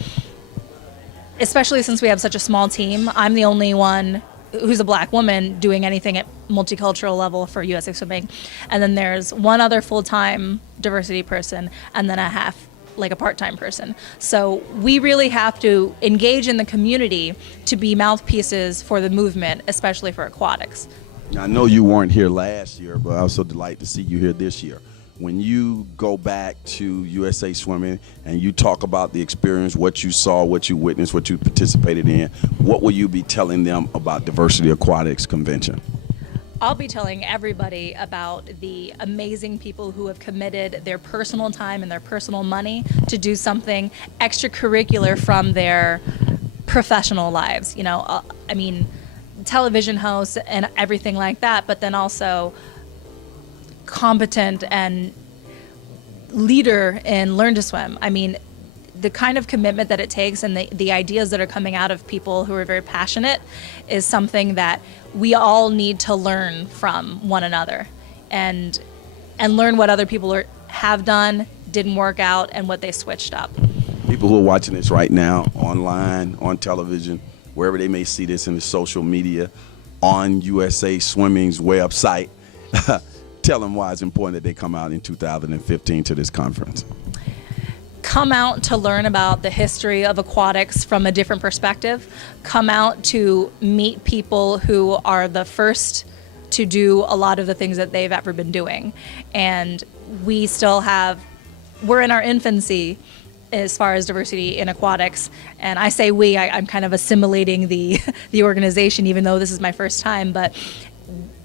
especially since we have such a small team, I'm the only one who's a black woman doing anything at multicultural level for USA Swimming. And then there's one other full-time diversity person, and then a part-time person. So we really have to engage in the community to be mouthpieces for the movement, especially for aquatics. Now, I know you weren't here last year, but I was so delighted to see you here this year. When you go back to USA Swimming and you talk about the experience, what you saw, what you witnessed, what you participated in, what will you be telling them about Diversity Aquatics Convention? I'll be telling everybody about the amazing people who have committed their personal time and their personal money to do something extracurricular from their professional lives. You know, I mean, television hosts and everything like that, but then also competent and leader in Learn to Swim. I mean, the kind of commitment that it takes and the ideas that are coming out of people who are very passionate is something that we all need to learn from one another and learn what other people have done, didn't work out, and what they switched up. People who are watching this right now, online, on television, wherever they may see this in the social media, on USA Swimming's website, tell them why it's important that they come out in 2015 to this conference. Come out to learn about the history of aquatics from a different perspective. Come out to meet people who are the first to do a lot of the things that they've ever been doing. And we're in our infancy as far as diversity in aquatics. And I say we, I'm kind of assimilating the organization, even though this is my first time, but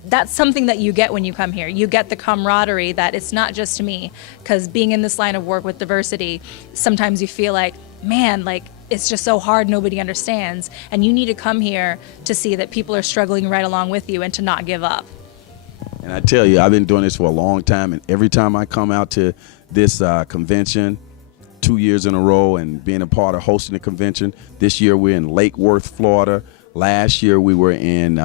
that's something that you get when you come here. You get the camaraderie that it's not just me, because being in this line of work with diversity, sometimes you feel like, man, like it's just so hard, nobody understands. And you need to come here to see that people are struggling right along with you and to not give up. And I tell you, I've been doing this for a long time, and every time I come out to this convention, 2 years in a row, and being a part of hosting the convention, this year we're in Lake Worth, Florida. Last year we were in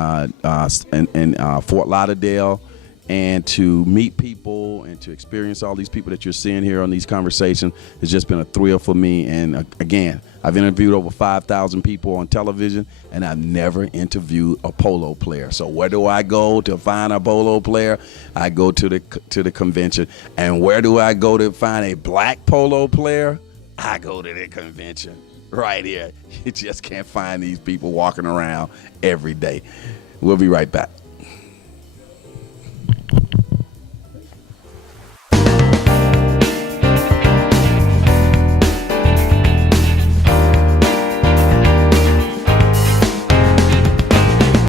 Fort Lauderdale, and to meet people and to experience all these people that you're seeing here on these conversations has just been a thrill for me. And again, I've interviewed over 5,000 people on television, and I've never interviewed a polo player. So where do I go to find a polo player? I go to the convention. And where do I go to find a black polo player? I go to the convention. Right here. You just can't find these people walking around every day. We'll be right back.